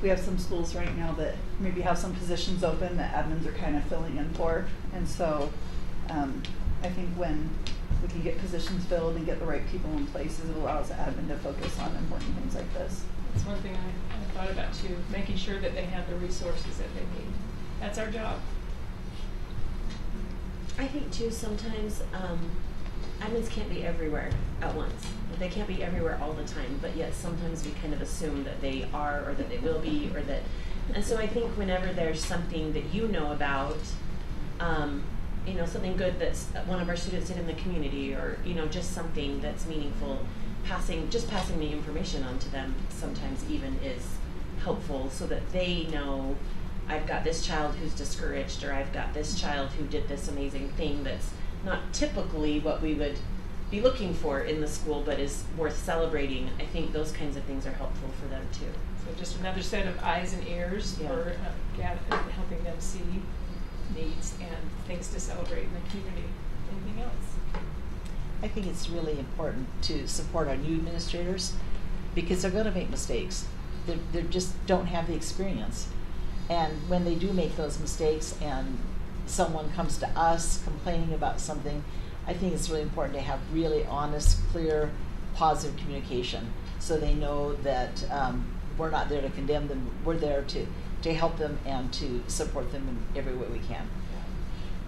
we have some schools right now that maybe have some positions open that admins are kind of filling in for. And so I think when we can get positions filled and get the right people in place, it allows the admin to focus on important things like this. That's one thing I thought about too, making sure that they have the resources that they need. That's our job. I think too, sometimes admins can't be everywhere at once. They can't be everywhere all the time, but yet sometimes we kind of assume that they are, or that they will be, or that, and so I think whenever there's something that you know about, you know, something good that's one of our students did in the community, or, you know, just something that's meaningful, passing the information on to them sometimes even is helpful, so that they know, I've got this child who's discouraged, or I've got this child who did this amazing thing that's not typically what we would be looking for in the school, but is worth celebrating. I think those kinds of things are helpful for them too. So just another set of eyes and ears for helping them see needs and things to celebrate in the community. Anything else? I think it's really important to support our new administrators because they're going to make mistakes. They just don't have the experience. And when they do make those mistakes and someone comes to us complaining about something, I think it's really important to have really honest, clear, positive communication so they know that we're not there to condemn them. We're there to help them and to support them in every way we can.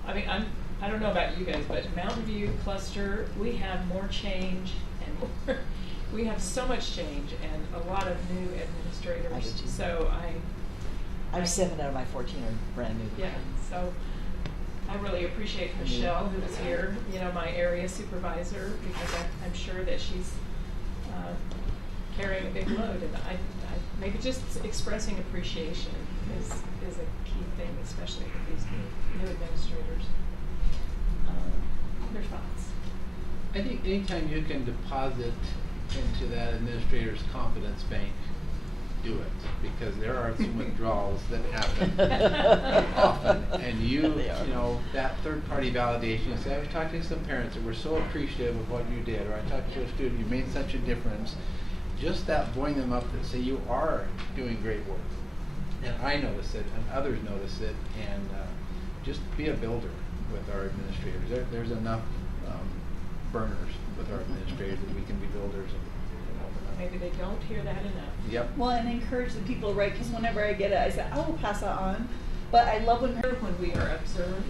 Yeah. I mean, I don't know about you guys, but Mountain View cluster, we have more change and we have so much change and a lot of new administrators. I do too. So I'm 7 out of my 14 are brand new. Yeah, so I really appreciate Michelle, who is here, you know, my area supervisor, because I'm sure that she's carrying a big load, and I maybe just expressing appreciation is a key thing, especially with these new administrators. Other thoughts? I think anytime you can deposit into that administrator's confidence bank, do it, because there are some withdrawals that happen often, and you know, that third-party validation. You say, I've talked to some parents that were so appreciative of what you did, or I talked to a student, you made such a difference. Just that buoying them up to say you are doing great work, and I notice it, and others notice it, and just be a builder with our administrators. There's enough burners with our administrators that we can be builders. Maybe they don't hear that enough. Yep. Well, and encourage the people, right? Because whenever I get it, I say, I will pass that on. But I love when we are observed.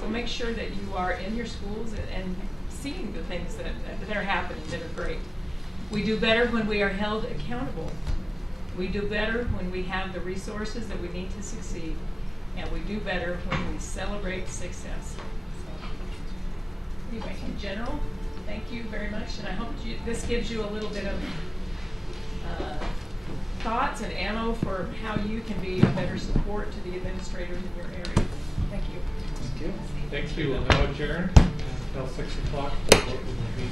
So make sure that you are in your schools and seeing the things that are happening that are great. We do better when we are held accountable. We do better when we have the resources that we need to succeed. And we do better when we celebrate success. So, anyway, in general, thank you very much. And I hope this gives you a little bit of thoughts and ammo for how you can be a better support to the administrators in your area. Thank you. Thank you. Thanks, we will now adjourn until 6 o'clock. The vote will be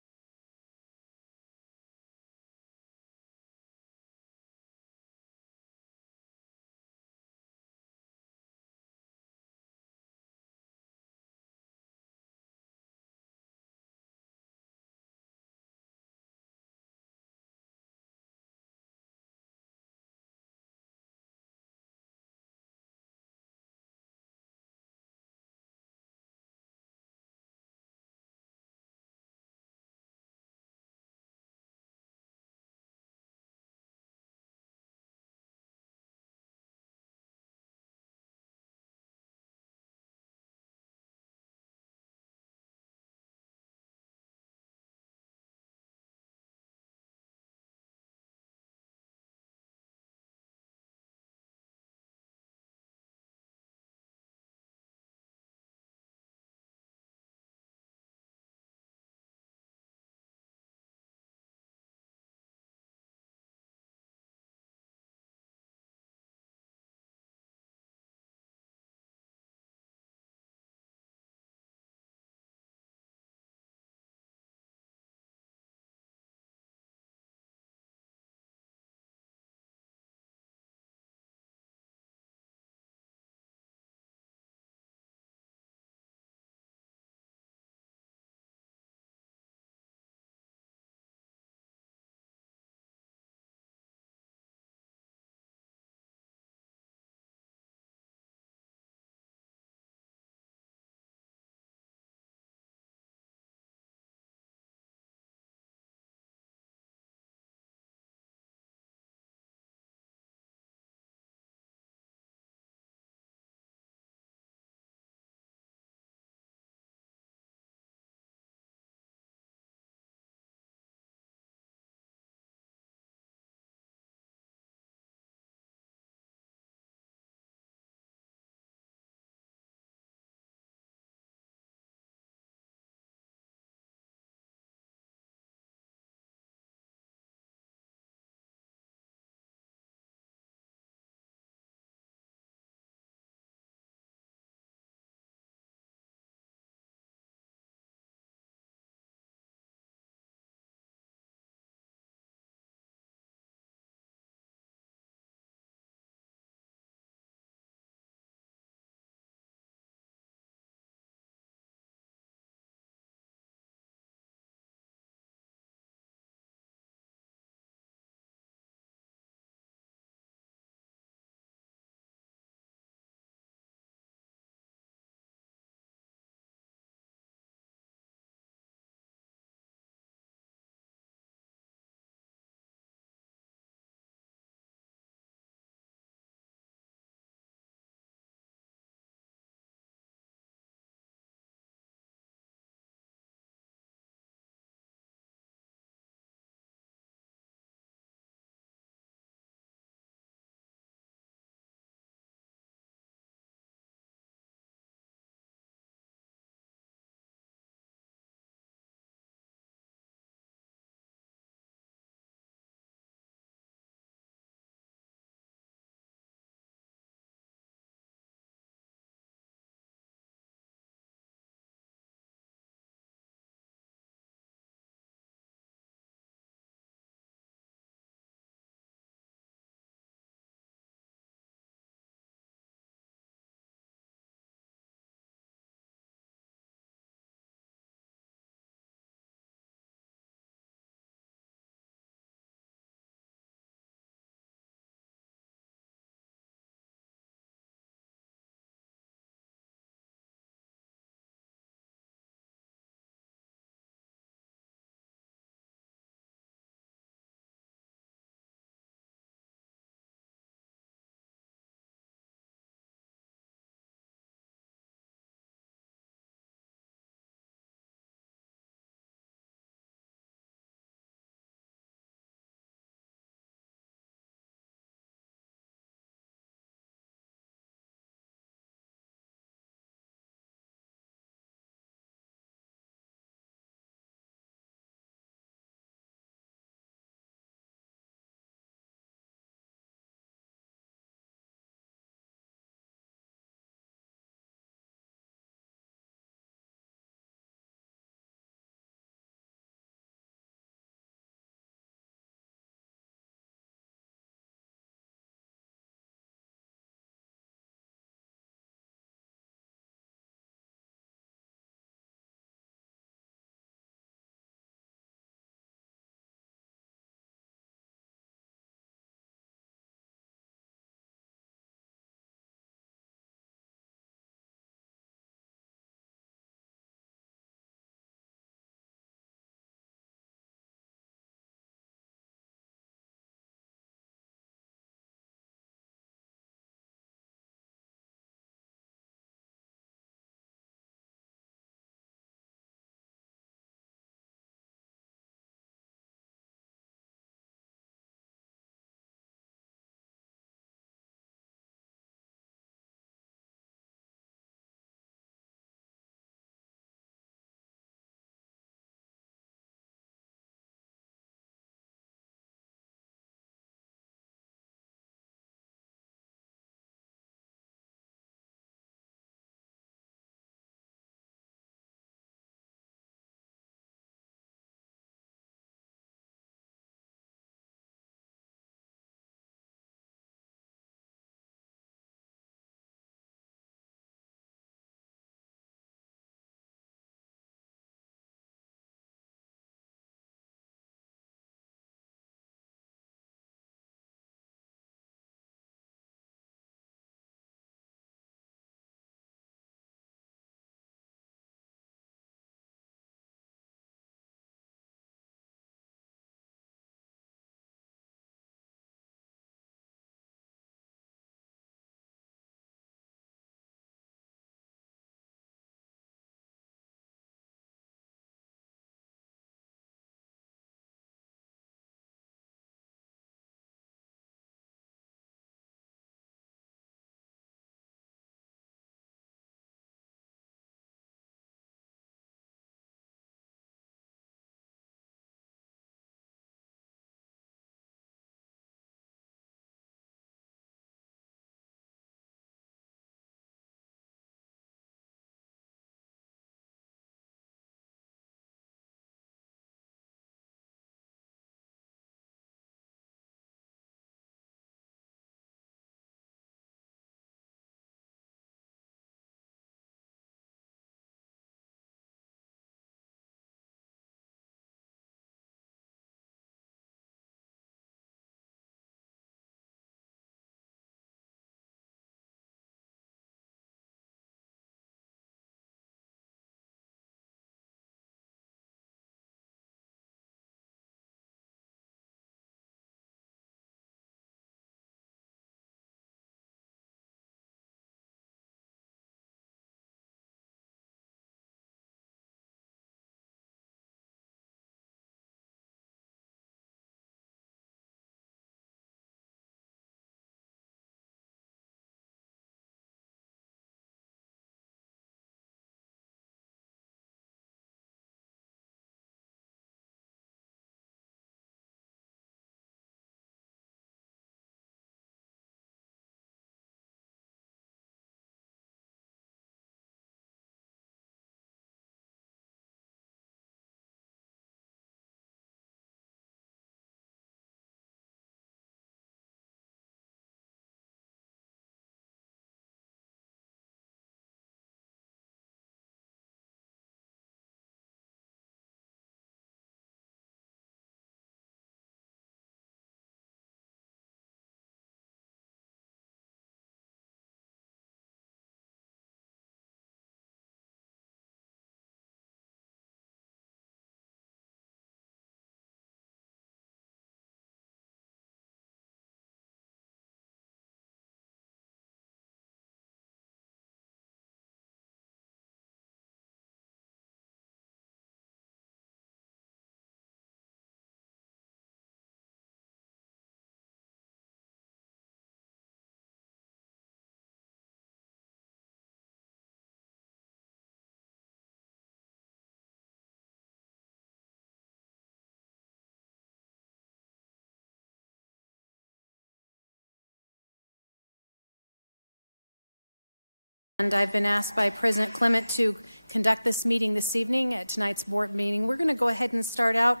And I've been asked by President Clement to conduct this meeting this evening at tonight's board meeting. We're going to go ahead and start out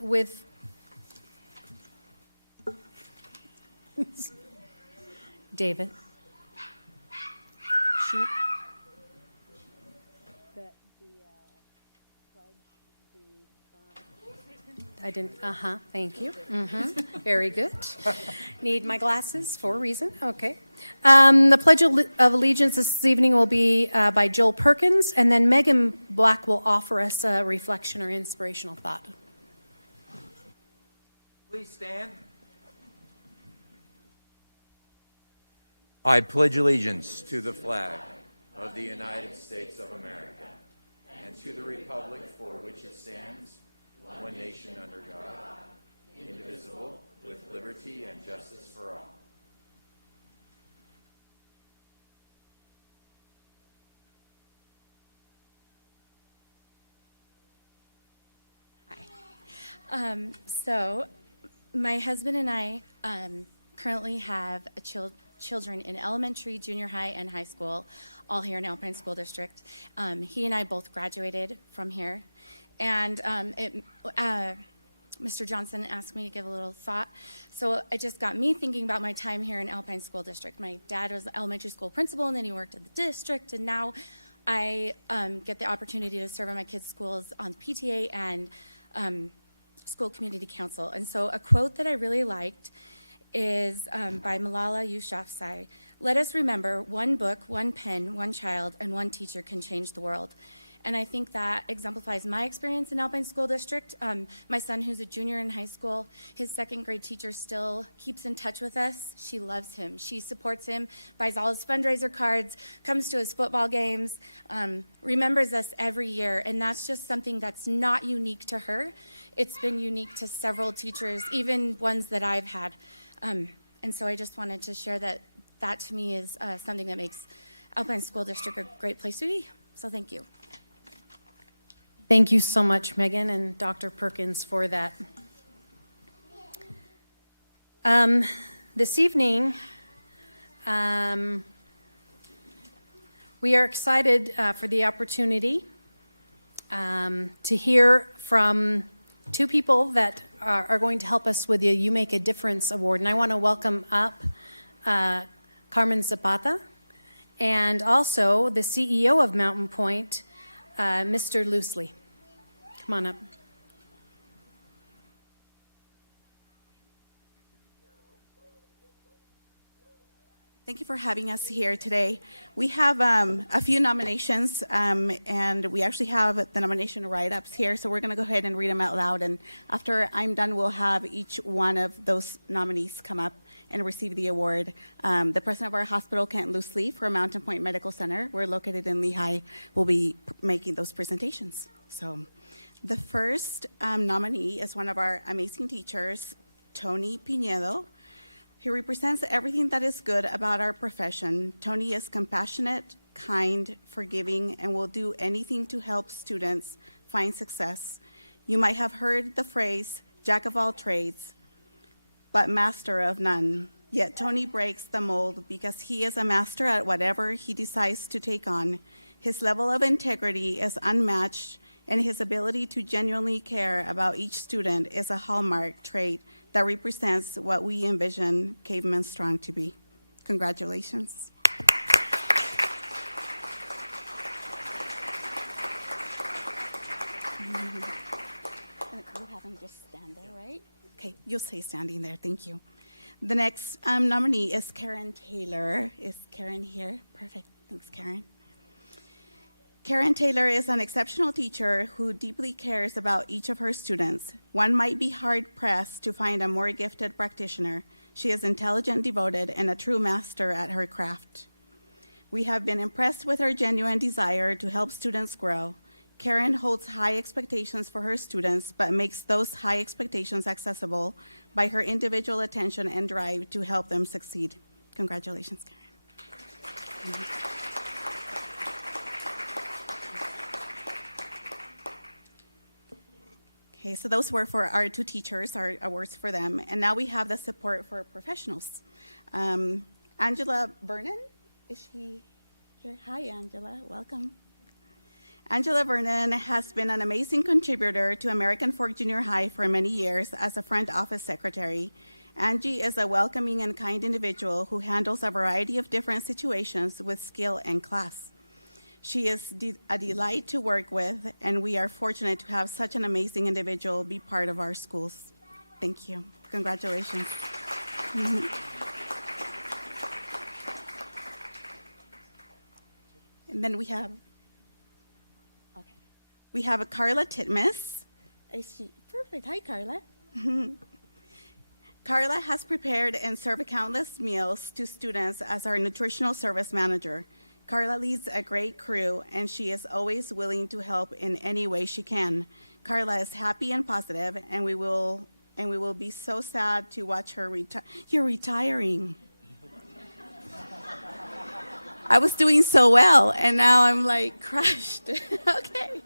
with David. Shoot. I didn't, thank you. Very good. Need my glasses for a reason, okay. The Pledge of Allegiance this evening will be by Joel Perkins, and then Megan Black will offer us a reflection or inspirational thought. Please stand. I pledge allegiance to the flag of the United States of America and to the republic for which it stands, one nation under God, indivisible, with liberty and justice for all. Hi. So my husband and I currently have children in elementary, junior high, and high school, all here in Alpine School District. He and I both graduated from here. And Mr. Johnson asked me to give a little thought. So it just got me thinking about my time here in Alpine School District. My dad was the elementary school principal, and then he worked at the district. And now I get the opportunity to serve in my kids' schools on PTA and school community council. And so a quote that I really liked is by Malala Yousafzai. Let us remember, one book, one pen, one child, and one teacher can change the world. And I think that exemplifies my experience in Alpine School District. My son, who's a junior in high school, his second grade teacher still keeps in touch with us. She loves him. She supports him, buys all his fundraiser cards, comes to his football games, remembers us every year. And that's just something that's not unique to her. It's been unique to several teachers, even ones that I've had. And so I just wanted to share that to me is something that makes Alpine School District a great place to be. So thank you. Thank you so much, Megan and Dr. Perkins, for that. This evening, we are excited for the opportunity to hear from two people that are going to help us with the You Make a Difference Award. And I want to welcome up Carmen Zapata and also the CEO of Mountain Point, Mr. Loosley. Come on up. Thank you for having us here today. We have a few nominations, and we actually have the nomination write-ups here, so we're going to go ahead and read them out loud, and after I'm done, we'll have each one of those nominees come up and receive the award. The president of our hospital, Kent Loosley, for Mountain Point Medical Center, we're located in Lehigh, will be making those presentations. So the first nominee is one of our amazing teachers, Tony Pinedo. He represents everything that is good about our profession. Tony is compassionate, kind, forgiving, and will do anything to help students find success. You might have heard the phrase, jack of all trades, but master of none. Yet Tony breaks the mold because he is a master at whatever he decides to take on. His level of integrity is unmatched, and his ability to genuinely care about each student is a hallmark trait that represents what we envision Caveman Strong to be. Congratulations. We'll have him just stand there, right? Okay, you'll stay standing there, thank you. The next nominee is Karen Taylor. Is Karen here? Perfect, thanks, Karen. Karen Taylor is an exceptional teacher who deeply cares about each of her students. One might be hard-pressed to find a more gifted practitioner. She is intelligent, devoted, and a true master at her craft. We have been impressed with her genuine desire to help students grow. Karen holds high expectations for her students, but makes those high expectations accessible by her individual attention and drive to help them succeed. Congratulations, Karen. Okay, so those were for our two teachers, our awards for them. And now we have the support for professionals. Angela Vernon, is she Doctor. Hi, Angela. Welcome. Angela Vernon has been an amazing contributor to American Fork Junior High for many years as a front office secretary. Angie is a welcoming and kind individual who handles a variety of different situations with skill and class. She is a delight to work with, and we are fortunate to have such an amazing individual be part of our schools. Thank you. Congratulations. And then we have a Carla Titmus. I see. Perfect. Hi, Carla. Carla has prepared and served countless meals to students as our nutritional service manager. Carla leads a great crew, and she is always willing to help in any way she can. Carla is happy and positive, and we will be so sad to watch her retire. You're retiring. I was doing so well, and now I'm like crushed. Okay.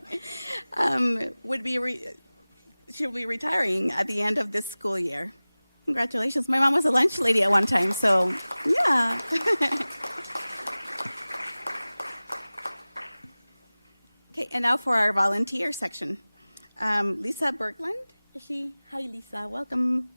She'll be retiring at the end of this school year. Congratulations. My mom was a lunch lady at one time, so yeah. Okay, and now for our volunteer section. Lisa Berkland, is she? Hi, Lisa, welcome.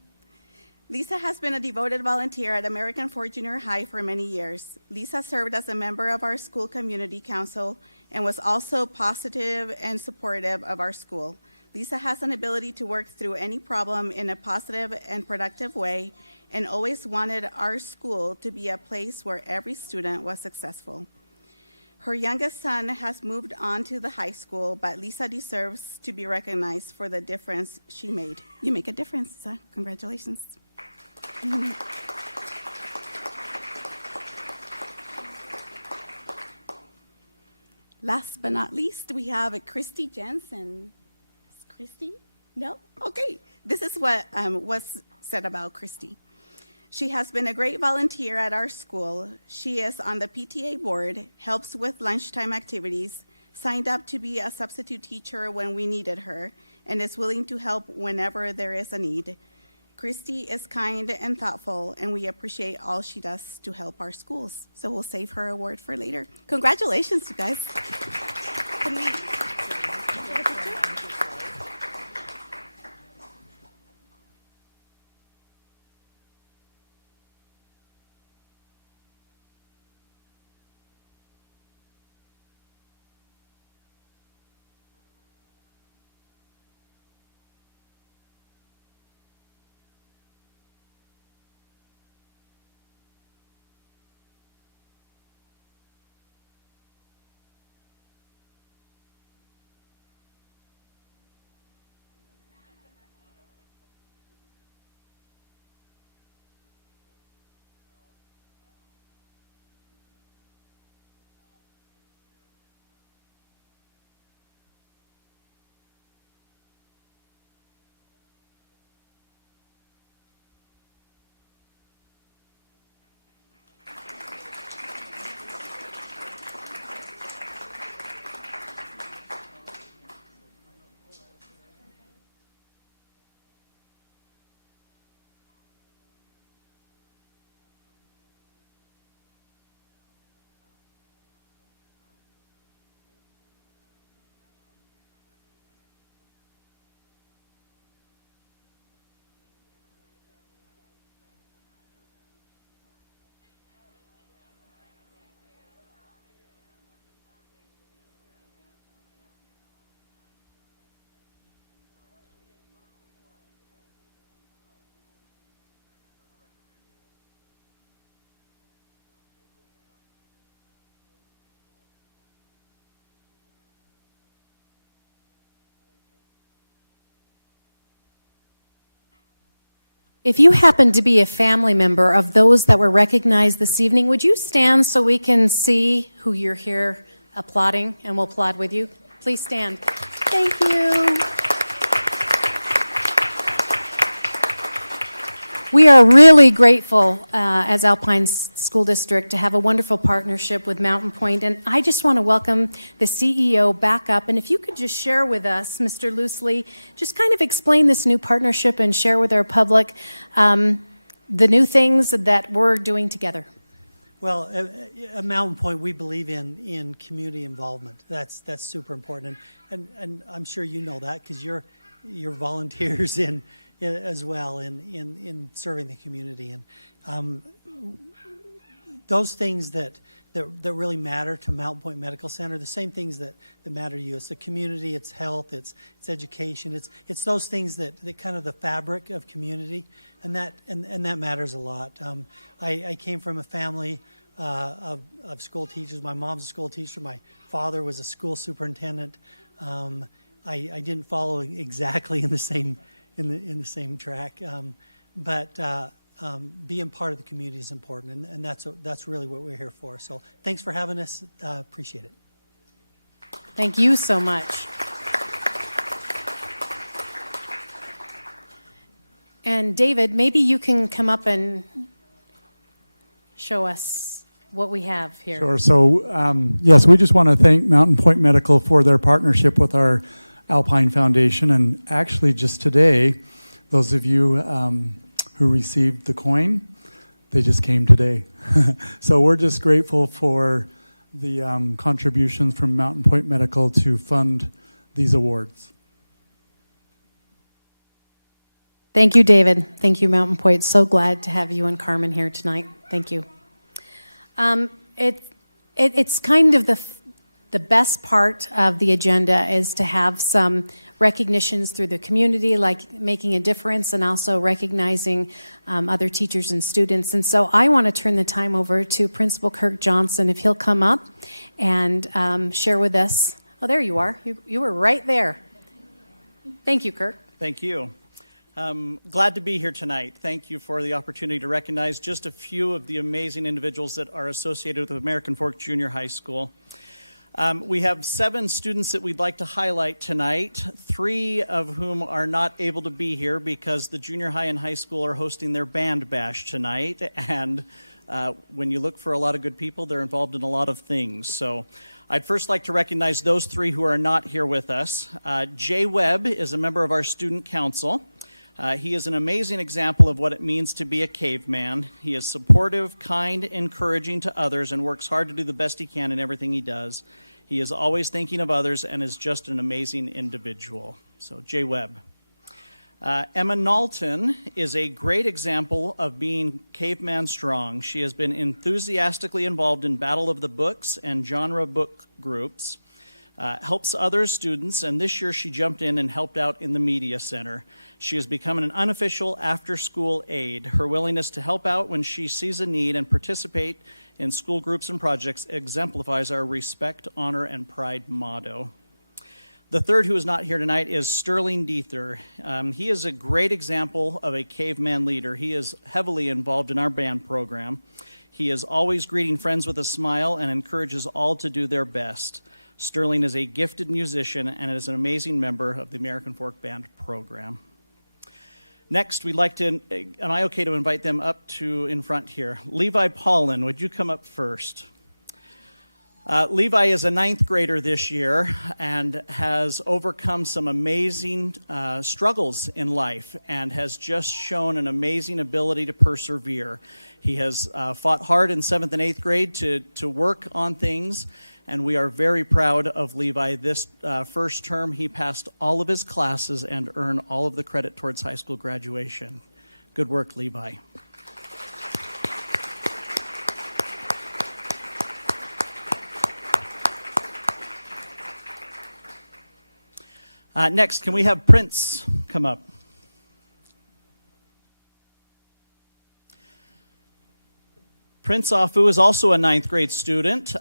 Lisa has been a devoted volunteer at American Fork Junior High for many years. Lisa served as a member of our school community council and was also positive and supportive of our school. Lisa has an ability to work through any problem in a positive and productive way and always wanted our school to be a place where every student was successful. Her youngest son has moved on to the high school, but Lisa deserves to be recognized for the difference she made. You make a difference, Lisa. Congratulations. Last but not least, we have Christy Jensen. Is Christy? No? Okay. This is what was said about Christy. She has been a great volunteer at our school. She is on the PTA board, helps with lunchtime activities, signed up to be a substitute teacher when we needed her, and is willing to help whenever there is a need. Christy is kind and thoughtful, and we appreciate all she does to help our schools. So we'll save her award for later. Congratulations, you guys. Can we take a picture? If you happen to be a family member of those that were recognized this evening, would you stand so we can see who you're here applauding, and we'll applaud with you? Please stand. Thank you. We are really grateful as Alpine School District to have a wonderful partnership with Mountain Point, and I just want to welcome the CEO back up. And if you could just share with us, Mr. Loosely, just kind of explain this new partnership and share with our public the new things that we're doing together. Well, at Mountain Point, we believe in community involvement. That's super important, and I'm sure you know that because you're volunteers in as well in serving the community, and those things that really matter to Mountain Point Medical Center, the same things that matter to you. It's the community, it's health, it's education, it's those things that kind of the fabric of community, and that matters a lot. I came from a family of school teachers. My mom's a school teacher. My father was a school superintendent. I didn't follow exactly in the same track, but being part of the community is important, and that's really what we're here for. So thanks for having us. Appreciate it. Thank you so much. And David, maybe you can come up and show us what we have here. Sure. So yes, we just want to thank Mountain Point Medical for their partnership with our Alpine Foundation, and actually just today, those of you who received the coin, they just came today. So we're just grateful for the contributions from Mountain Point Medical to fund these awards. Thank you, David. Thank you, Mountain Point. So glad to have you and Carmen here tonight. Thank you. It's kind of the best part of the agenda is to have some recognitions through the community, like making a difference, and also recognizing other teachers and students. And so I want to turn the time over to Principal Kirk Johnson, if he'll come up and share with us. Oh, there you are. You were right there. Thank you, Kirk. Thank you. Glad to be here tonight. Thank you for the opportunity to recognize just a few of the amazing individuals that are associated with American Fork Junior High School. We have 7 students that we'd like to highlight tonight, 3 of whom are not able to be here because the junior high and high school are hosting their band bash tonight. And when you look for a lot of good people, they're involved in a lot of things. So I'd first like to recognize those 3 who are not here with us. Jay Webb is a member of our student council. He is an amazing example of what it means to be a caveman. He is supportive, kind, encouraging to others, and works hard to do the best he can in everything he does. He is always thinking of others and is just an amazing individual. So, Jay Webb. Emma Knowlton is a great example of being caveman strong. She has been enthusiastically involved in Battle of the Books and genre book groups, helps other students, and this year she jumped in and helped out in the media center. She has become an unofficial after-school aide. Her willingness to help out when she sees a need and participate in school groups and projects exemplifies our respect, honor, and pride motto. The third who is not here tonight is Sterling Diether. He is a great example of a caveman leader. He is heavily involved in our band program. He is always greeting friends with a smile and encourages all to do their best. Sterling is a gifted musician and is an amazing member of the American Fork Band program. Next, we'd like to, am I okay to invite them up to in front here? Levi Paulin, would you come up first? Levi is a 9th grader this year and has overcome some amazing struggles in life and has just shown an amazing ability to persevere. He has fought hard in 7th and 8th grade to work on things, and we are very proud of Levi. This first term, he passed all of his classes and earned all of the credit towards high school graduation. Good work, Levi. Next, can we have Prince come up? Prince Afu is also a 9th grade student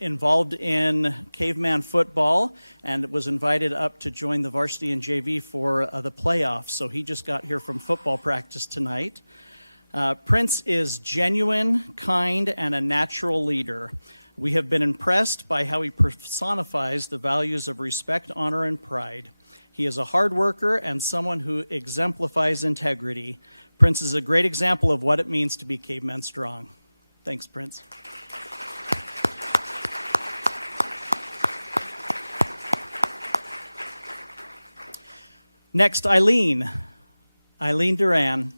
involved in caveman football and was invited up to join the varsity and JV for the playoffs. So he just got here from football practice tonight. Prince is genuine, kind, and a natural leader. We have been impressed by how he personifies the values of respect, honor, and pride. He is a hard worker and someone who exemplifies integrity. Prince is a great example of what it means to be caveman strong. Thanks, Prince. Next, Eileen Duran.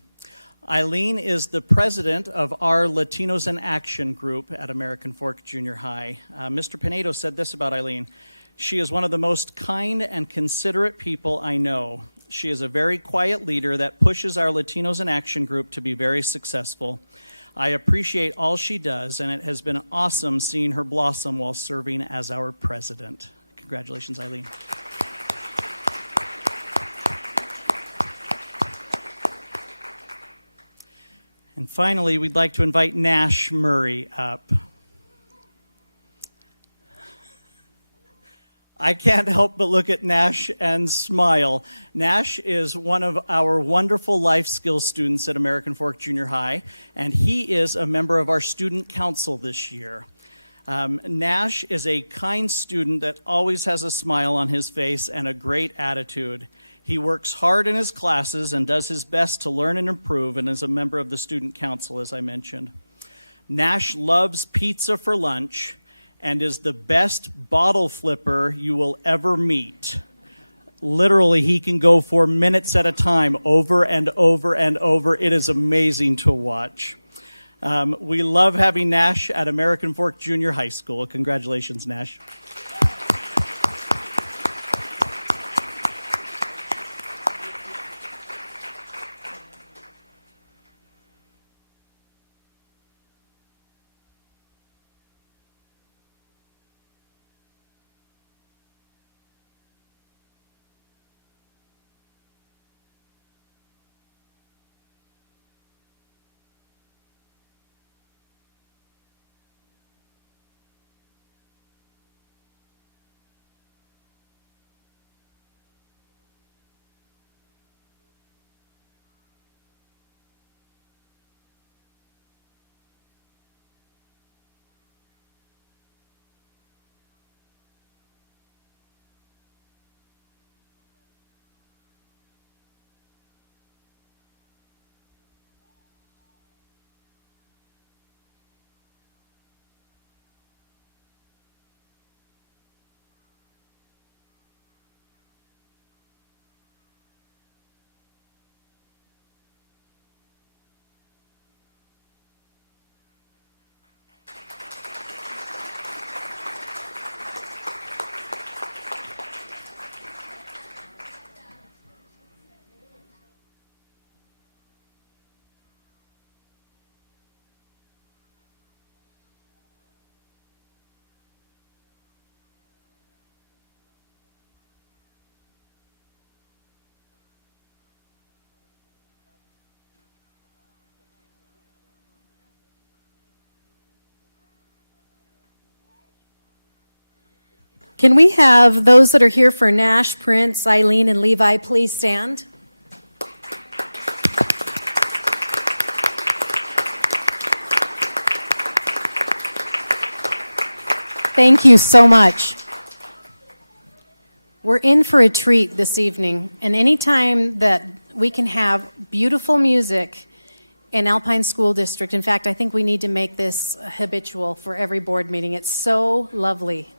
Eileen is the president of our Latinos in Action group at American Fork Junior High. Mr. Pinedo said this about Eileen: "She is one of the most kind and considerate people I know. She is a very quiet leader that pushes our Latinos in Action group to be very successful. I appreciate all she does, and it has been awesome seeing her blossom while serving as our president." Congratulations, Eileen. And finally, we'd like to invite Nash Murray up. I can't help but look at Nash and smile. Nash is one of our wonderful life skills students at American Fork Junior High, and he is a member of our student council this year. Nash is a kind student that always has a smile on his face and a great attitude. He works hard in his classes and does his best to learn and improve, and is a member of the student council, as I mentioned. Nash loves pizza for lunch and is the best bottle flipper you will ever meet. Literally, he can go for minutes at a time, over and over and over. It is amazing to watch. We love having Nash at American Fork Junior High School. Congratulations, Nash. Can we have those that are here for Nash, Prince, Eileen, and Levi please stand? Thank you so much. We're in for a treat this evening, and anytime that we can have beautiful music in Alpine School District, in fact, I think we need to make this habitual for every board meeting. It's so lovely.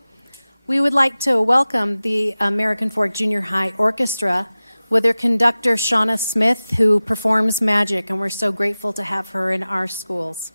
We would like to welcome the American Fork Junior High Orchestra with their conductor, Shauna Smith, who performs magic, and we're so grateful to have her in our schools.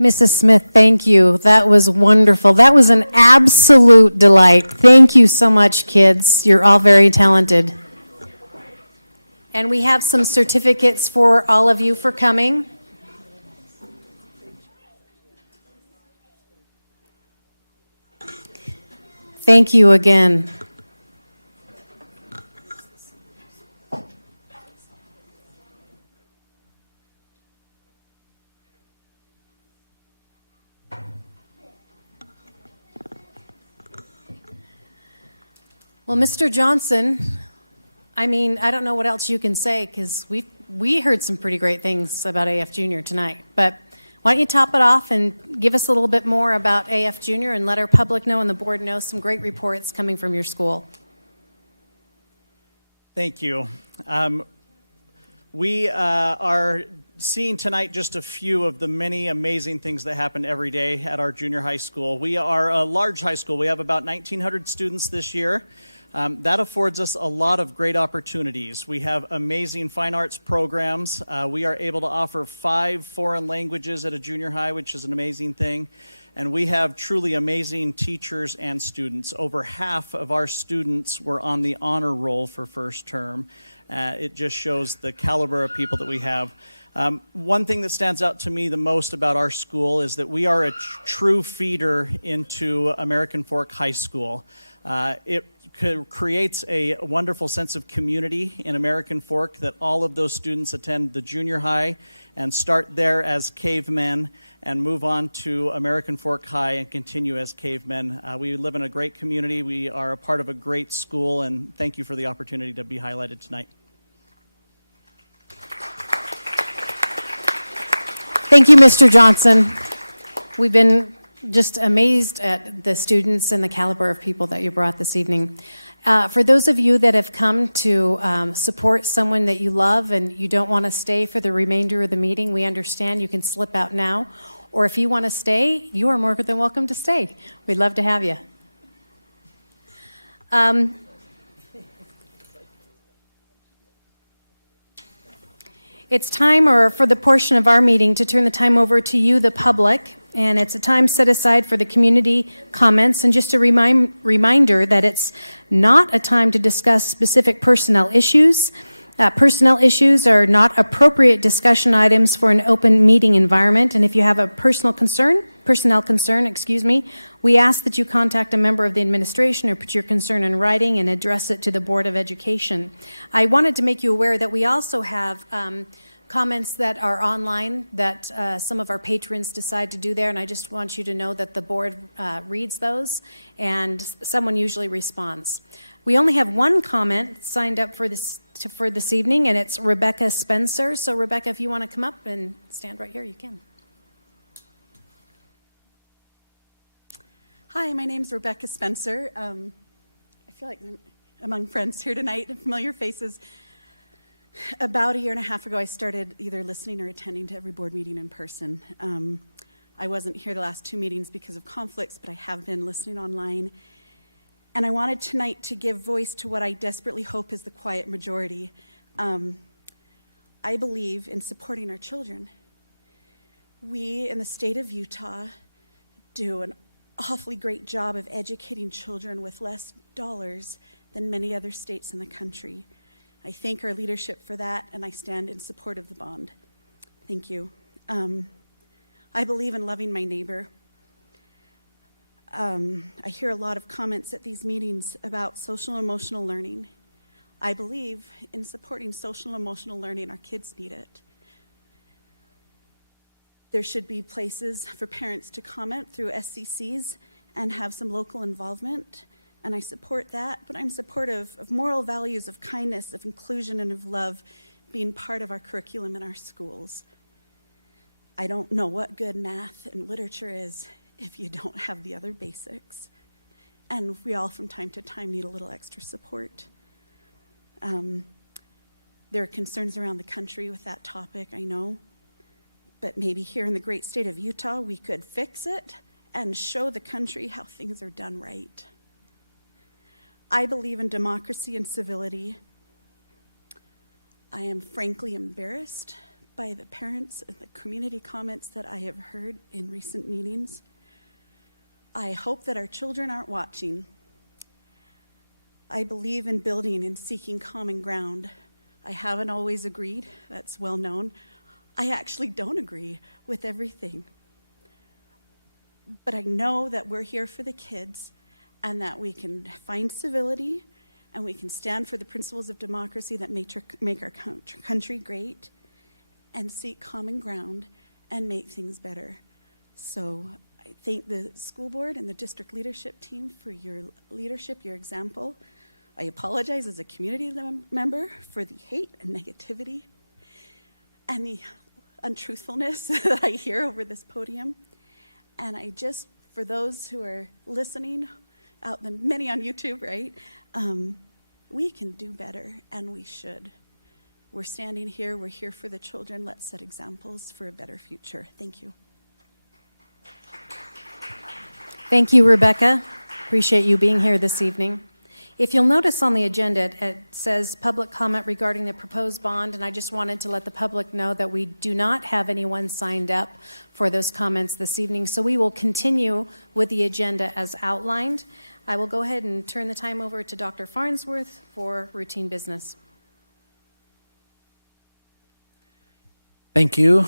Mrs. Smith, thank you. That was wonderful. That was an absolute delight. Thank you so much, kids. You're all very talented. And we have some certificates for all of you for coming. Thank you again. Well, Mr. Johnson, I mean, I don't know what else you can say because we heard some pretty great things about AF Junior tonight. But why don't you top it off and give us a little bit more about AF Junior and let our public know and the board know some great reports coming from your school. Thank you. We are seeing tonight just a few of the many amazing things that happen every day at our junior high school. We are a large high school. We have about 1,900 students this year. That affords us a lot of great opportunities. We have amazing fine arts programs. We are able to offer 5 foreign languages at a junior high, which is an amazing thing. And we have truly amazing teachers and students. Over half of our students were on the honor roll for first term. It just shows the caliber of people that we have. One thing that stands out to me the most about our school is that we are a true feeder into American Fork High School. It creates a wonderful sense of community in American Fork that all of those students attend the junior high and start there as cavemen and move on to American Fork High and continue as cavemen. We live in a great community. We are a part of a great school, and thank you for the opportunity to be highlighted tonight. Thank you, Mr. Johnson. We've been just amazed at the students and the caliber of people that you brought this evening. For those of you that have come to support someone that you love and you don't want to stay for the remainder of the meeting, we understand you can slip out now. Or if you want to stay, you are more than welcome to stay. We'd love to have you. It's time, or for the portion of our meeting, to turn the time over to you, the public. And it's a time set aside for the community comments. And just a reminder that it's not a time to discuss specific personnel issues. Personnel issues are not appropriate discussion items for an open meeting environment. And if you have a personnel concern, we ask that you contact a member of the administration or put your concern in writing and address it to the Board of Education. I wanted to make you aware that we also have comments that are online that some of our patrons decide to do there, and I just want you to know that the board reads those, and someone usually responds. We only have one comment signed up for this evening, and it's Rebecca Spencer. So, Rebecca, if you want to come up and stand right here, you can. Hi, my name's Rebecca Spencer. I feel like I'm among friends here tonight, familiar faces. About a year and a half ago, I started either listening or attending to every board meeting in person. I wasn't here the last 2 meetings because of conflicts, but I have been listening online. And I wanted tonight to give voice to what I desperately hope is the quiet majority. I believe in supporting our children. We in the state of Utah do an awfully great job of educating children with less dollars than many other states in the country. I thank our leadership for that, and I stand in support of the bond. Thank you. I believe in loving my neighbor. I hear a lot of comments at these meetings about social and emotional learning. I believe in supporting social and emotional learning. Our kids need it. There should be places for parents to comment through SCCs and have some local involvement, and I support that, but I'm supportive of moral values of kindness, of inclusion, and of love being part of our curriculum in our schools. I don't know what good math and literature is if you don't have the other basics. And we all, from time to time, need a little extra support. There are concerns around the country with that topic, I know. But maybe here in the great state of Utah, we could fix it and show the country how things are done right. I believe in democracy and civility. I am frankly embarrassed by the parents and the community comments that I have heard in recent meetings. I hope that our children aren't watching. I believe in building and seeking common ground. I haven't always agreed, that's well known. I actually don't agree with everything. But I know that we're here for the kids and that we can find civility and we can stand for the principles of democracy that make our country great and seek common ground and make things better. So I thank the school board and the district leadership team for your leadership, your example. I apologize as a community member for the hate and negativity and the untruthfulness that I hear over this podium. And I just, for those who are listening, out the many on YouTube, right? We can do better, and we should. We're standing here, we're here for the children. Let's set examples for a better future. Thank you. Thank you, Rebecca. Appreciate you being here this evening. If you'll notice on the agenda, it says public comment regarding the proposed bond, and I just wanted to let the public know that we do not have anyone signed up for those comments this evening, so we will continue with the agenda as outlined. I will go ahead and turn the time over to Dr. Farnsworth for routine business. Thank you,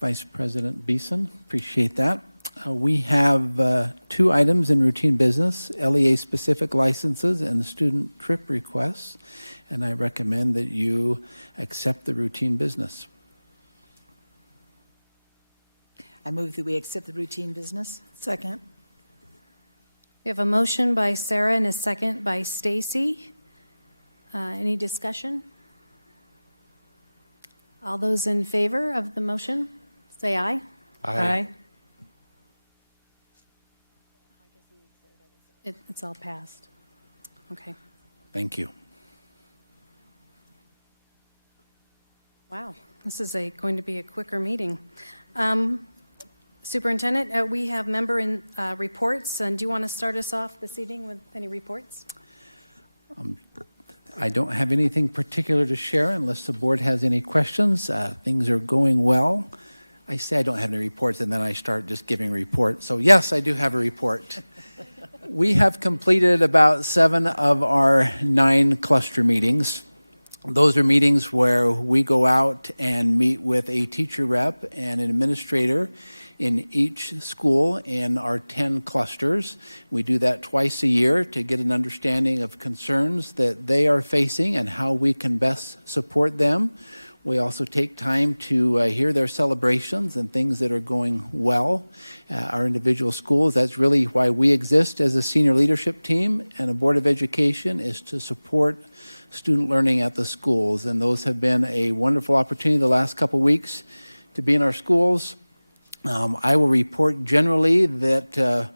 Vice President Beeson. Appreciate that. We have 2 items in routine business, LEA-specific licenses and student trip requests, and I recommend that you accept the routine business. I move that we accept the routine business. Second. We have a motion by Sarah and a second by Stacy. Any discussion? All those in favor of the motion, say aye. Aye. It's all passed. Okay. Thank you. Wow, this is going to be a quicker meeting. Superintendent, we have member reports, and do you want to start us off this evening with any reports? I don't have anything particular to share unless the board has any questions. Things are going well. I say I don't have any reports, and then I start just giving reports. So yes, I do have a report. We have completed about 7 of our 9 cluster meetings. Those are meetings where we go out and meet with a teacher rep and an administrator in each school in our 10 clusters. We do that twice a year to get an understanding of concerns that they are facing and how we can best support them. We also take time to hear their celebrations and things that are going well at our individual schools. That's really why we exist as a senior leadership team and a Board of Education, is to support student learning at the schools. And those have been a wonderful opportunity the last couple weeks to be in our schools. I will report generally that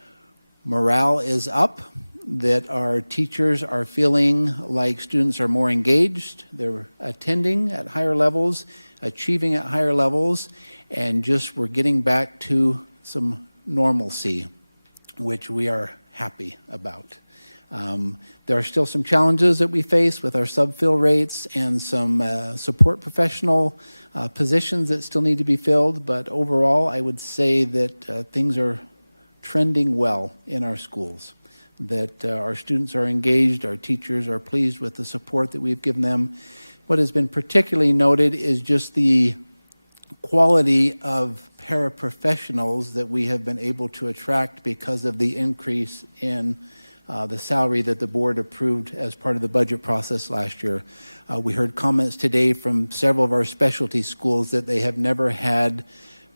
morale is up, that our teachers are feeling like students are more engaged, they're attending at higher levels, achieving at higher levels, and just we're getting back to some normalcy, which we are happy about. There are still some challenges that we face with our sub-fill rates and some support professional positions that still need to be filled, but overall I would say that things are trending well in our schools, that our students are engaged, our teachers are pleased with the support that we've given them. What has been particularly noted is just the quality of paraprofessionals that we have been able to attract because of the increase in the salary that the board approved as part of the budget process last year. We heard comments today from several of our specialty schools that they have never had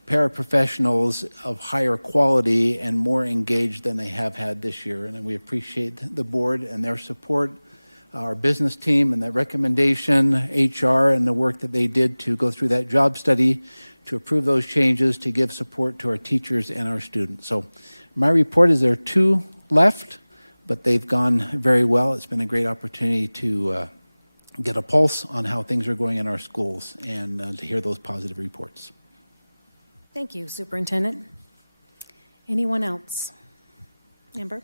paraprofessionals of higher quality and more engaged than they have had this year. And we appreciate the board and their support, our business team and that recommendation, HR and the work that they did to go through that job study to approve those changes, to give support to our teachers and our students. So my report is there are 2 left, but they've gone very well. It's been a great opportunity to get a pulse on how things are going in our schools and to hear those positive reports. Thank you, Superintendent. Anyone else? Amber?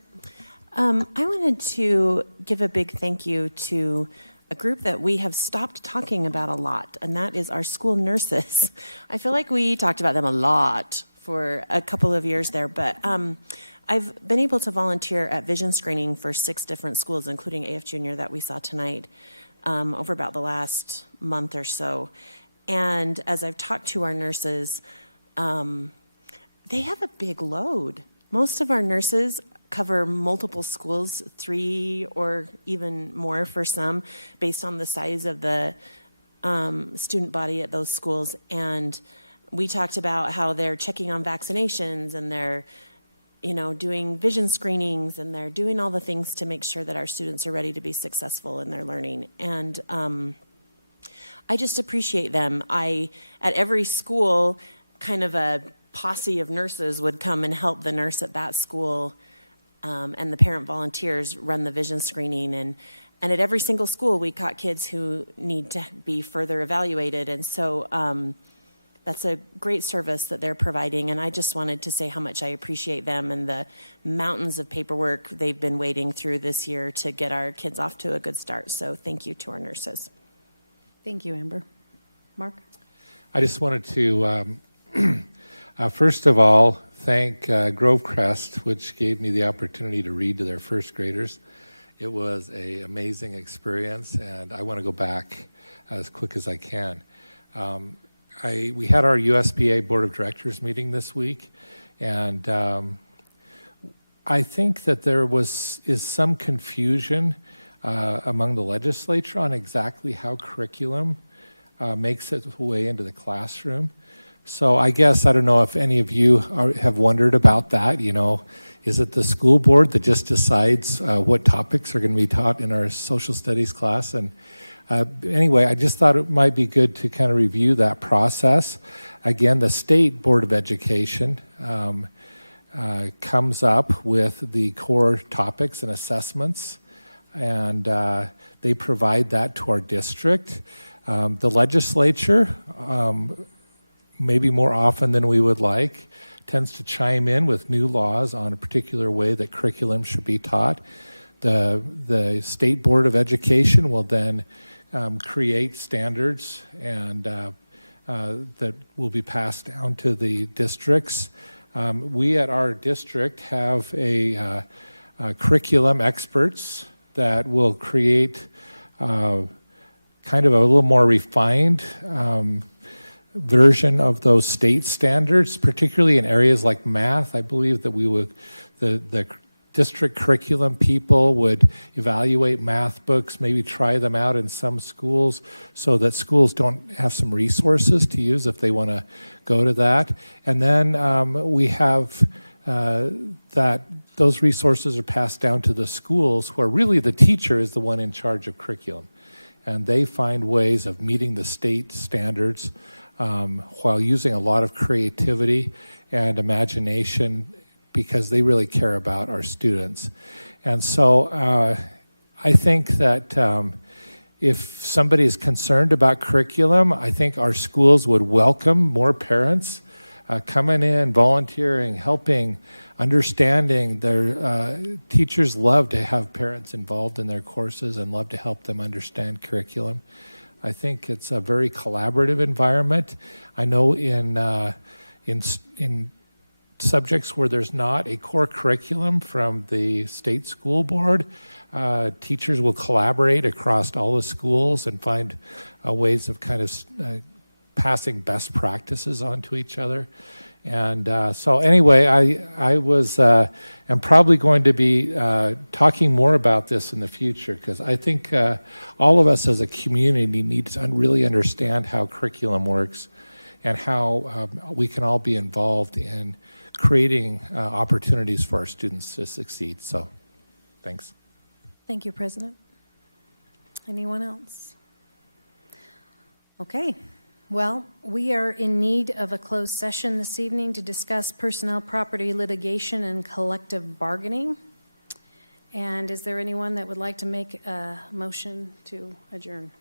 I wanted to give a big thank you to a group that we have stopped talking about a lot, and that is our school nurses. I feel like we talked about them a lot for a couple of years there, but I've been able to volunteer at vision screening for 6 different schools, including AF Junior that we saw tonight, over about the last month or so. And as I've talked to our nurses, they have a big load. Most of our nurses cover multiple schools, 3 or even more for some, based on the size of the student body at those schools. And we talked about how they're checking on vaccinations and they're, doing vision screenings and they're doing all the things to make sure that our students are ready to be successful in their learning. And I just appreciate them. At every school, kind of a posse of nurses would come and help the nurse at that school, and the parent volunteers run the vision screening. And at every single school, we caught kids who need to be further evaluated. And so that's a great service that they're providing. And I just wanted to say how much I appreciate them and the mountains of paperwork they've been wading through this year to get our kids off to a good start. So thank you to our nurses. Thank you, Amber. Mark? I just wanted to, first of all, thank Grovecrest, which gave me the opportunity to read to their first graders. It was an amazing experience, and I want to go back as quick as I can. We had our USBA Board of Directors meeting this week, and I think that there is some confusion among the legislature on exactly how curriculum makes its way into the classroom. So I guess, I don't know if any of you have wondered about that. Is it the school board that just decides what topics are going to be taught in our social studies class? And anyway, I just thought it might be good to kind of review that process. Again, the State Board of Education comes up with the core topics and assessments, and they provide that to our district. The legislature, maybe more often than we would like, tends to chime in with new laws on a particular way that curriculum should be taught. The State Board of Education will then create standards and that will be passed down to the districts. We at our district have a curriculum experts that will create kind of a little more refined version of those state standards, particularly in areas like math. I believe that the district curriculum people would evaluate math books, maybe try them out in some schools so that schools don't have some resources to use if they want to go to that. And then we have that those resources are passed down to the schools, where really the teacher is the one in charge of curriculum. And they find ways of meeting the state standards while using a lot of creativity and imagination, because they really care about our students. And so I think that if somebody is concerned about curriculum, I think our schools would welcome more parents coming in, volunteering, helping, understanding. Their teachers love to have parents involved in their courses and love to help them understand curriculum. I think it's a very collaborative environment. I know in subjects where there's not a core curriculum from the state school board, teachers will collaborate across all the schools and find ways of kind of passing best practices on to each other. And so anyway, I am probably going to be talking more about this in the future, because I think all of us as a community need to really understand how curriculum works and how we can all be involved in creating opportunities for our students to succeed. So, thanks. Thank you, President. Anyone else? Okay. Well, we are in need of a closed session this evening to discuss personnel, property, litigation, and collective bargaining. And is there anyone that would like to make a motion to adjourn?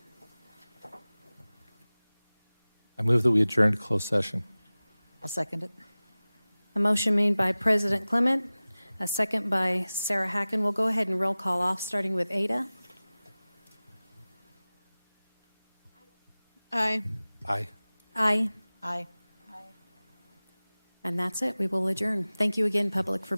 I move that we adjourn to closed session. I'll second it. A motion made by President Clement, a second by Sarah Hacken. We'll go ahead and roll call off, starting with Ada. Aye. Aye. Aye. Aye. And that's it. We will adjourn. Thank you again, public, for